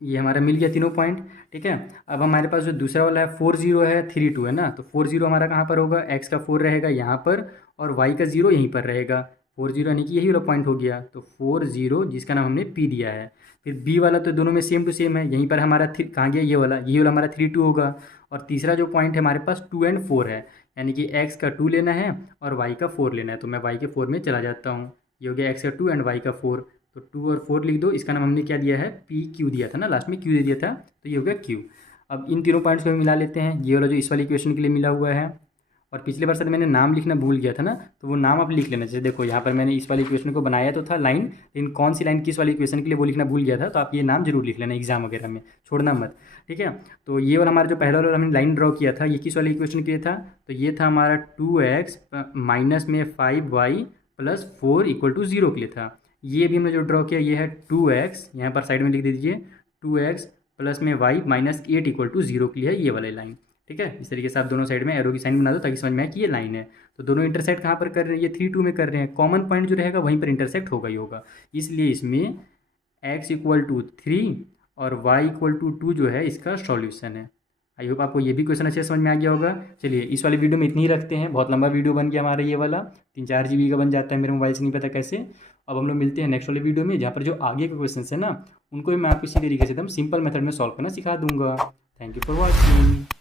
ये हमारा मिल गया तीनों पॉइंट। ठीक है, अब हमारे पास जो दूसरा वाला है 4 0 है 3 2 है ना, तो 4 0 हमारा कहाँ पर होगा, x का 4 रहेगा यहाँ पर और y का 0 यहीं पर रहेगा। 4 0 यानी कि यही वाला पॉइंट हो गया, तो 4 0 जिसका नाम हमने p दिया है। फिर b वाला तो दोनों में सेम टू सेम है, यहीं पर हमारा कहाँ गया, ये वाला हमारा 3 2 होगा। और तीसरा जो पॉइंट है हमारे पास 2 और 4 है, यानी कि x का 2 लेना है और y का 4 लेना है, तो मैं y के 4 में चला जाता हूँ। ये हो गया x का 2 एंड y का 4, तो 2 और 4 लिख दो। इसका नाम हमने क्या दिया है, पी क्यू दिया था ना, लास्ट में क्यू दे दिया था, तो ये हो गया क्यू। अब इन तीनों पॉइंट्स को मिला लेते हैं, ये वाला जो इस वाली इक्वेशन के लिए मिला हुआ है और पिछले बार शायद मैंने नाम लिखना भूल गया था ना, तो वो नाम आप लिख लेना। जैसे देखो यहाँ पर मैंने इस वाले इक्वेशन को बनाया तो था लाइन, लेकिन कौन सी लाइन किस वाली इक्वेशन के लिए वो लिखना भूल गया था, तो आप ये नाम जरूर लिख लेना एग्जाम वगैरह में, छोड़ना मत। ठीक है, तो ये वाला हमारा जो पहला वाला हमने लाइन ड्रॉ किया था, ये किस वाले इक्वेशन के लिए था, तो ये था हमारा 2x माइनस में 5y प्लस 4 इक्वल टू 0 के लिए था। ये भी हमने जो ड्रॉ किया ये है 2x, यहाँ पर साइड में लिख दीजिए 2x प्लस में y माइनस 8 इक्वल टू 0 के लिए है ये वाली लाइन। ठीक है, इस तरीके से आप दोनों साइड में एरो की साइन बना दो ताकि समझ में आए कि ये लाइन है। तो दोनों इंटरसेक्ट कहाँ पर कर रहे हैं, ये 3 2 में कर रहे हैं, कॉमन पॉइंट जो रहेगा वहीं पर इंटरसेक्ट होगा ही होगा, इसलिए इसमें x इक्वल टू 3 और y इक्वल टू 2 जो है इसका सॉल्यूशन है। आई होप आपको ये भी क्वेश्चन अच्छे से समझ में आ गया होगा। चलिए इस वाले वीडियो में इतनी ही रखते हैं, बहुत लंबा वीडियो बन गया हमारा ये वाला, 3-4 GB का बन जाता है मेरे मोबाइल से, नहीं पता कैसे। अब हम लोग मिलते हैं नेक्स्ट वाले वीडियो में, जहाँ पर जो आगे के क्वेश्चन है ना उनको भी मैं आपको इसी तरीके से एकदम सिंपल मेथड में सॉल्व करना सिखा दूंगा। Thank you for watching.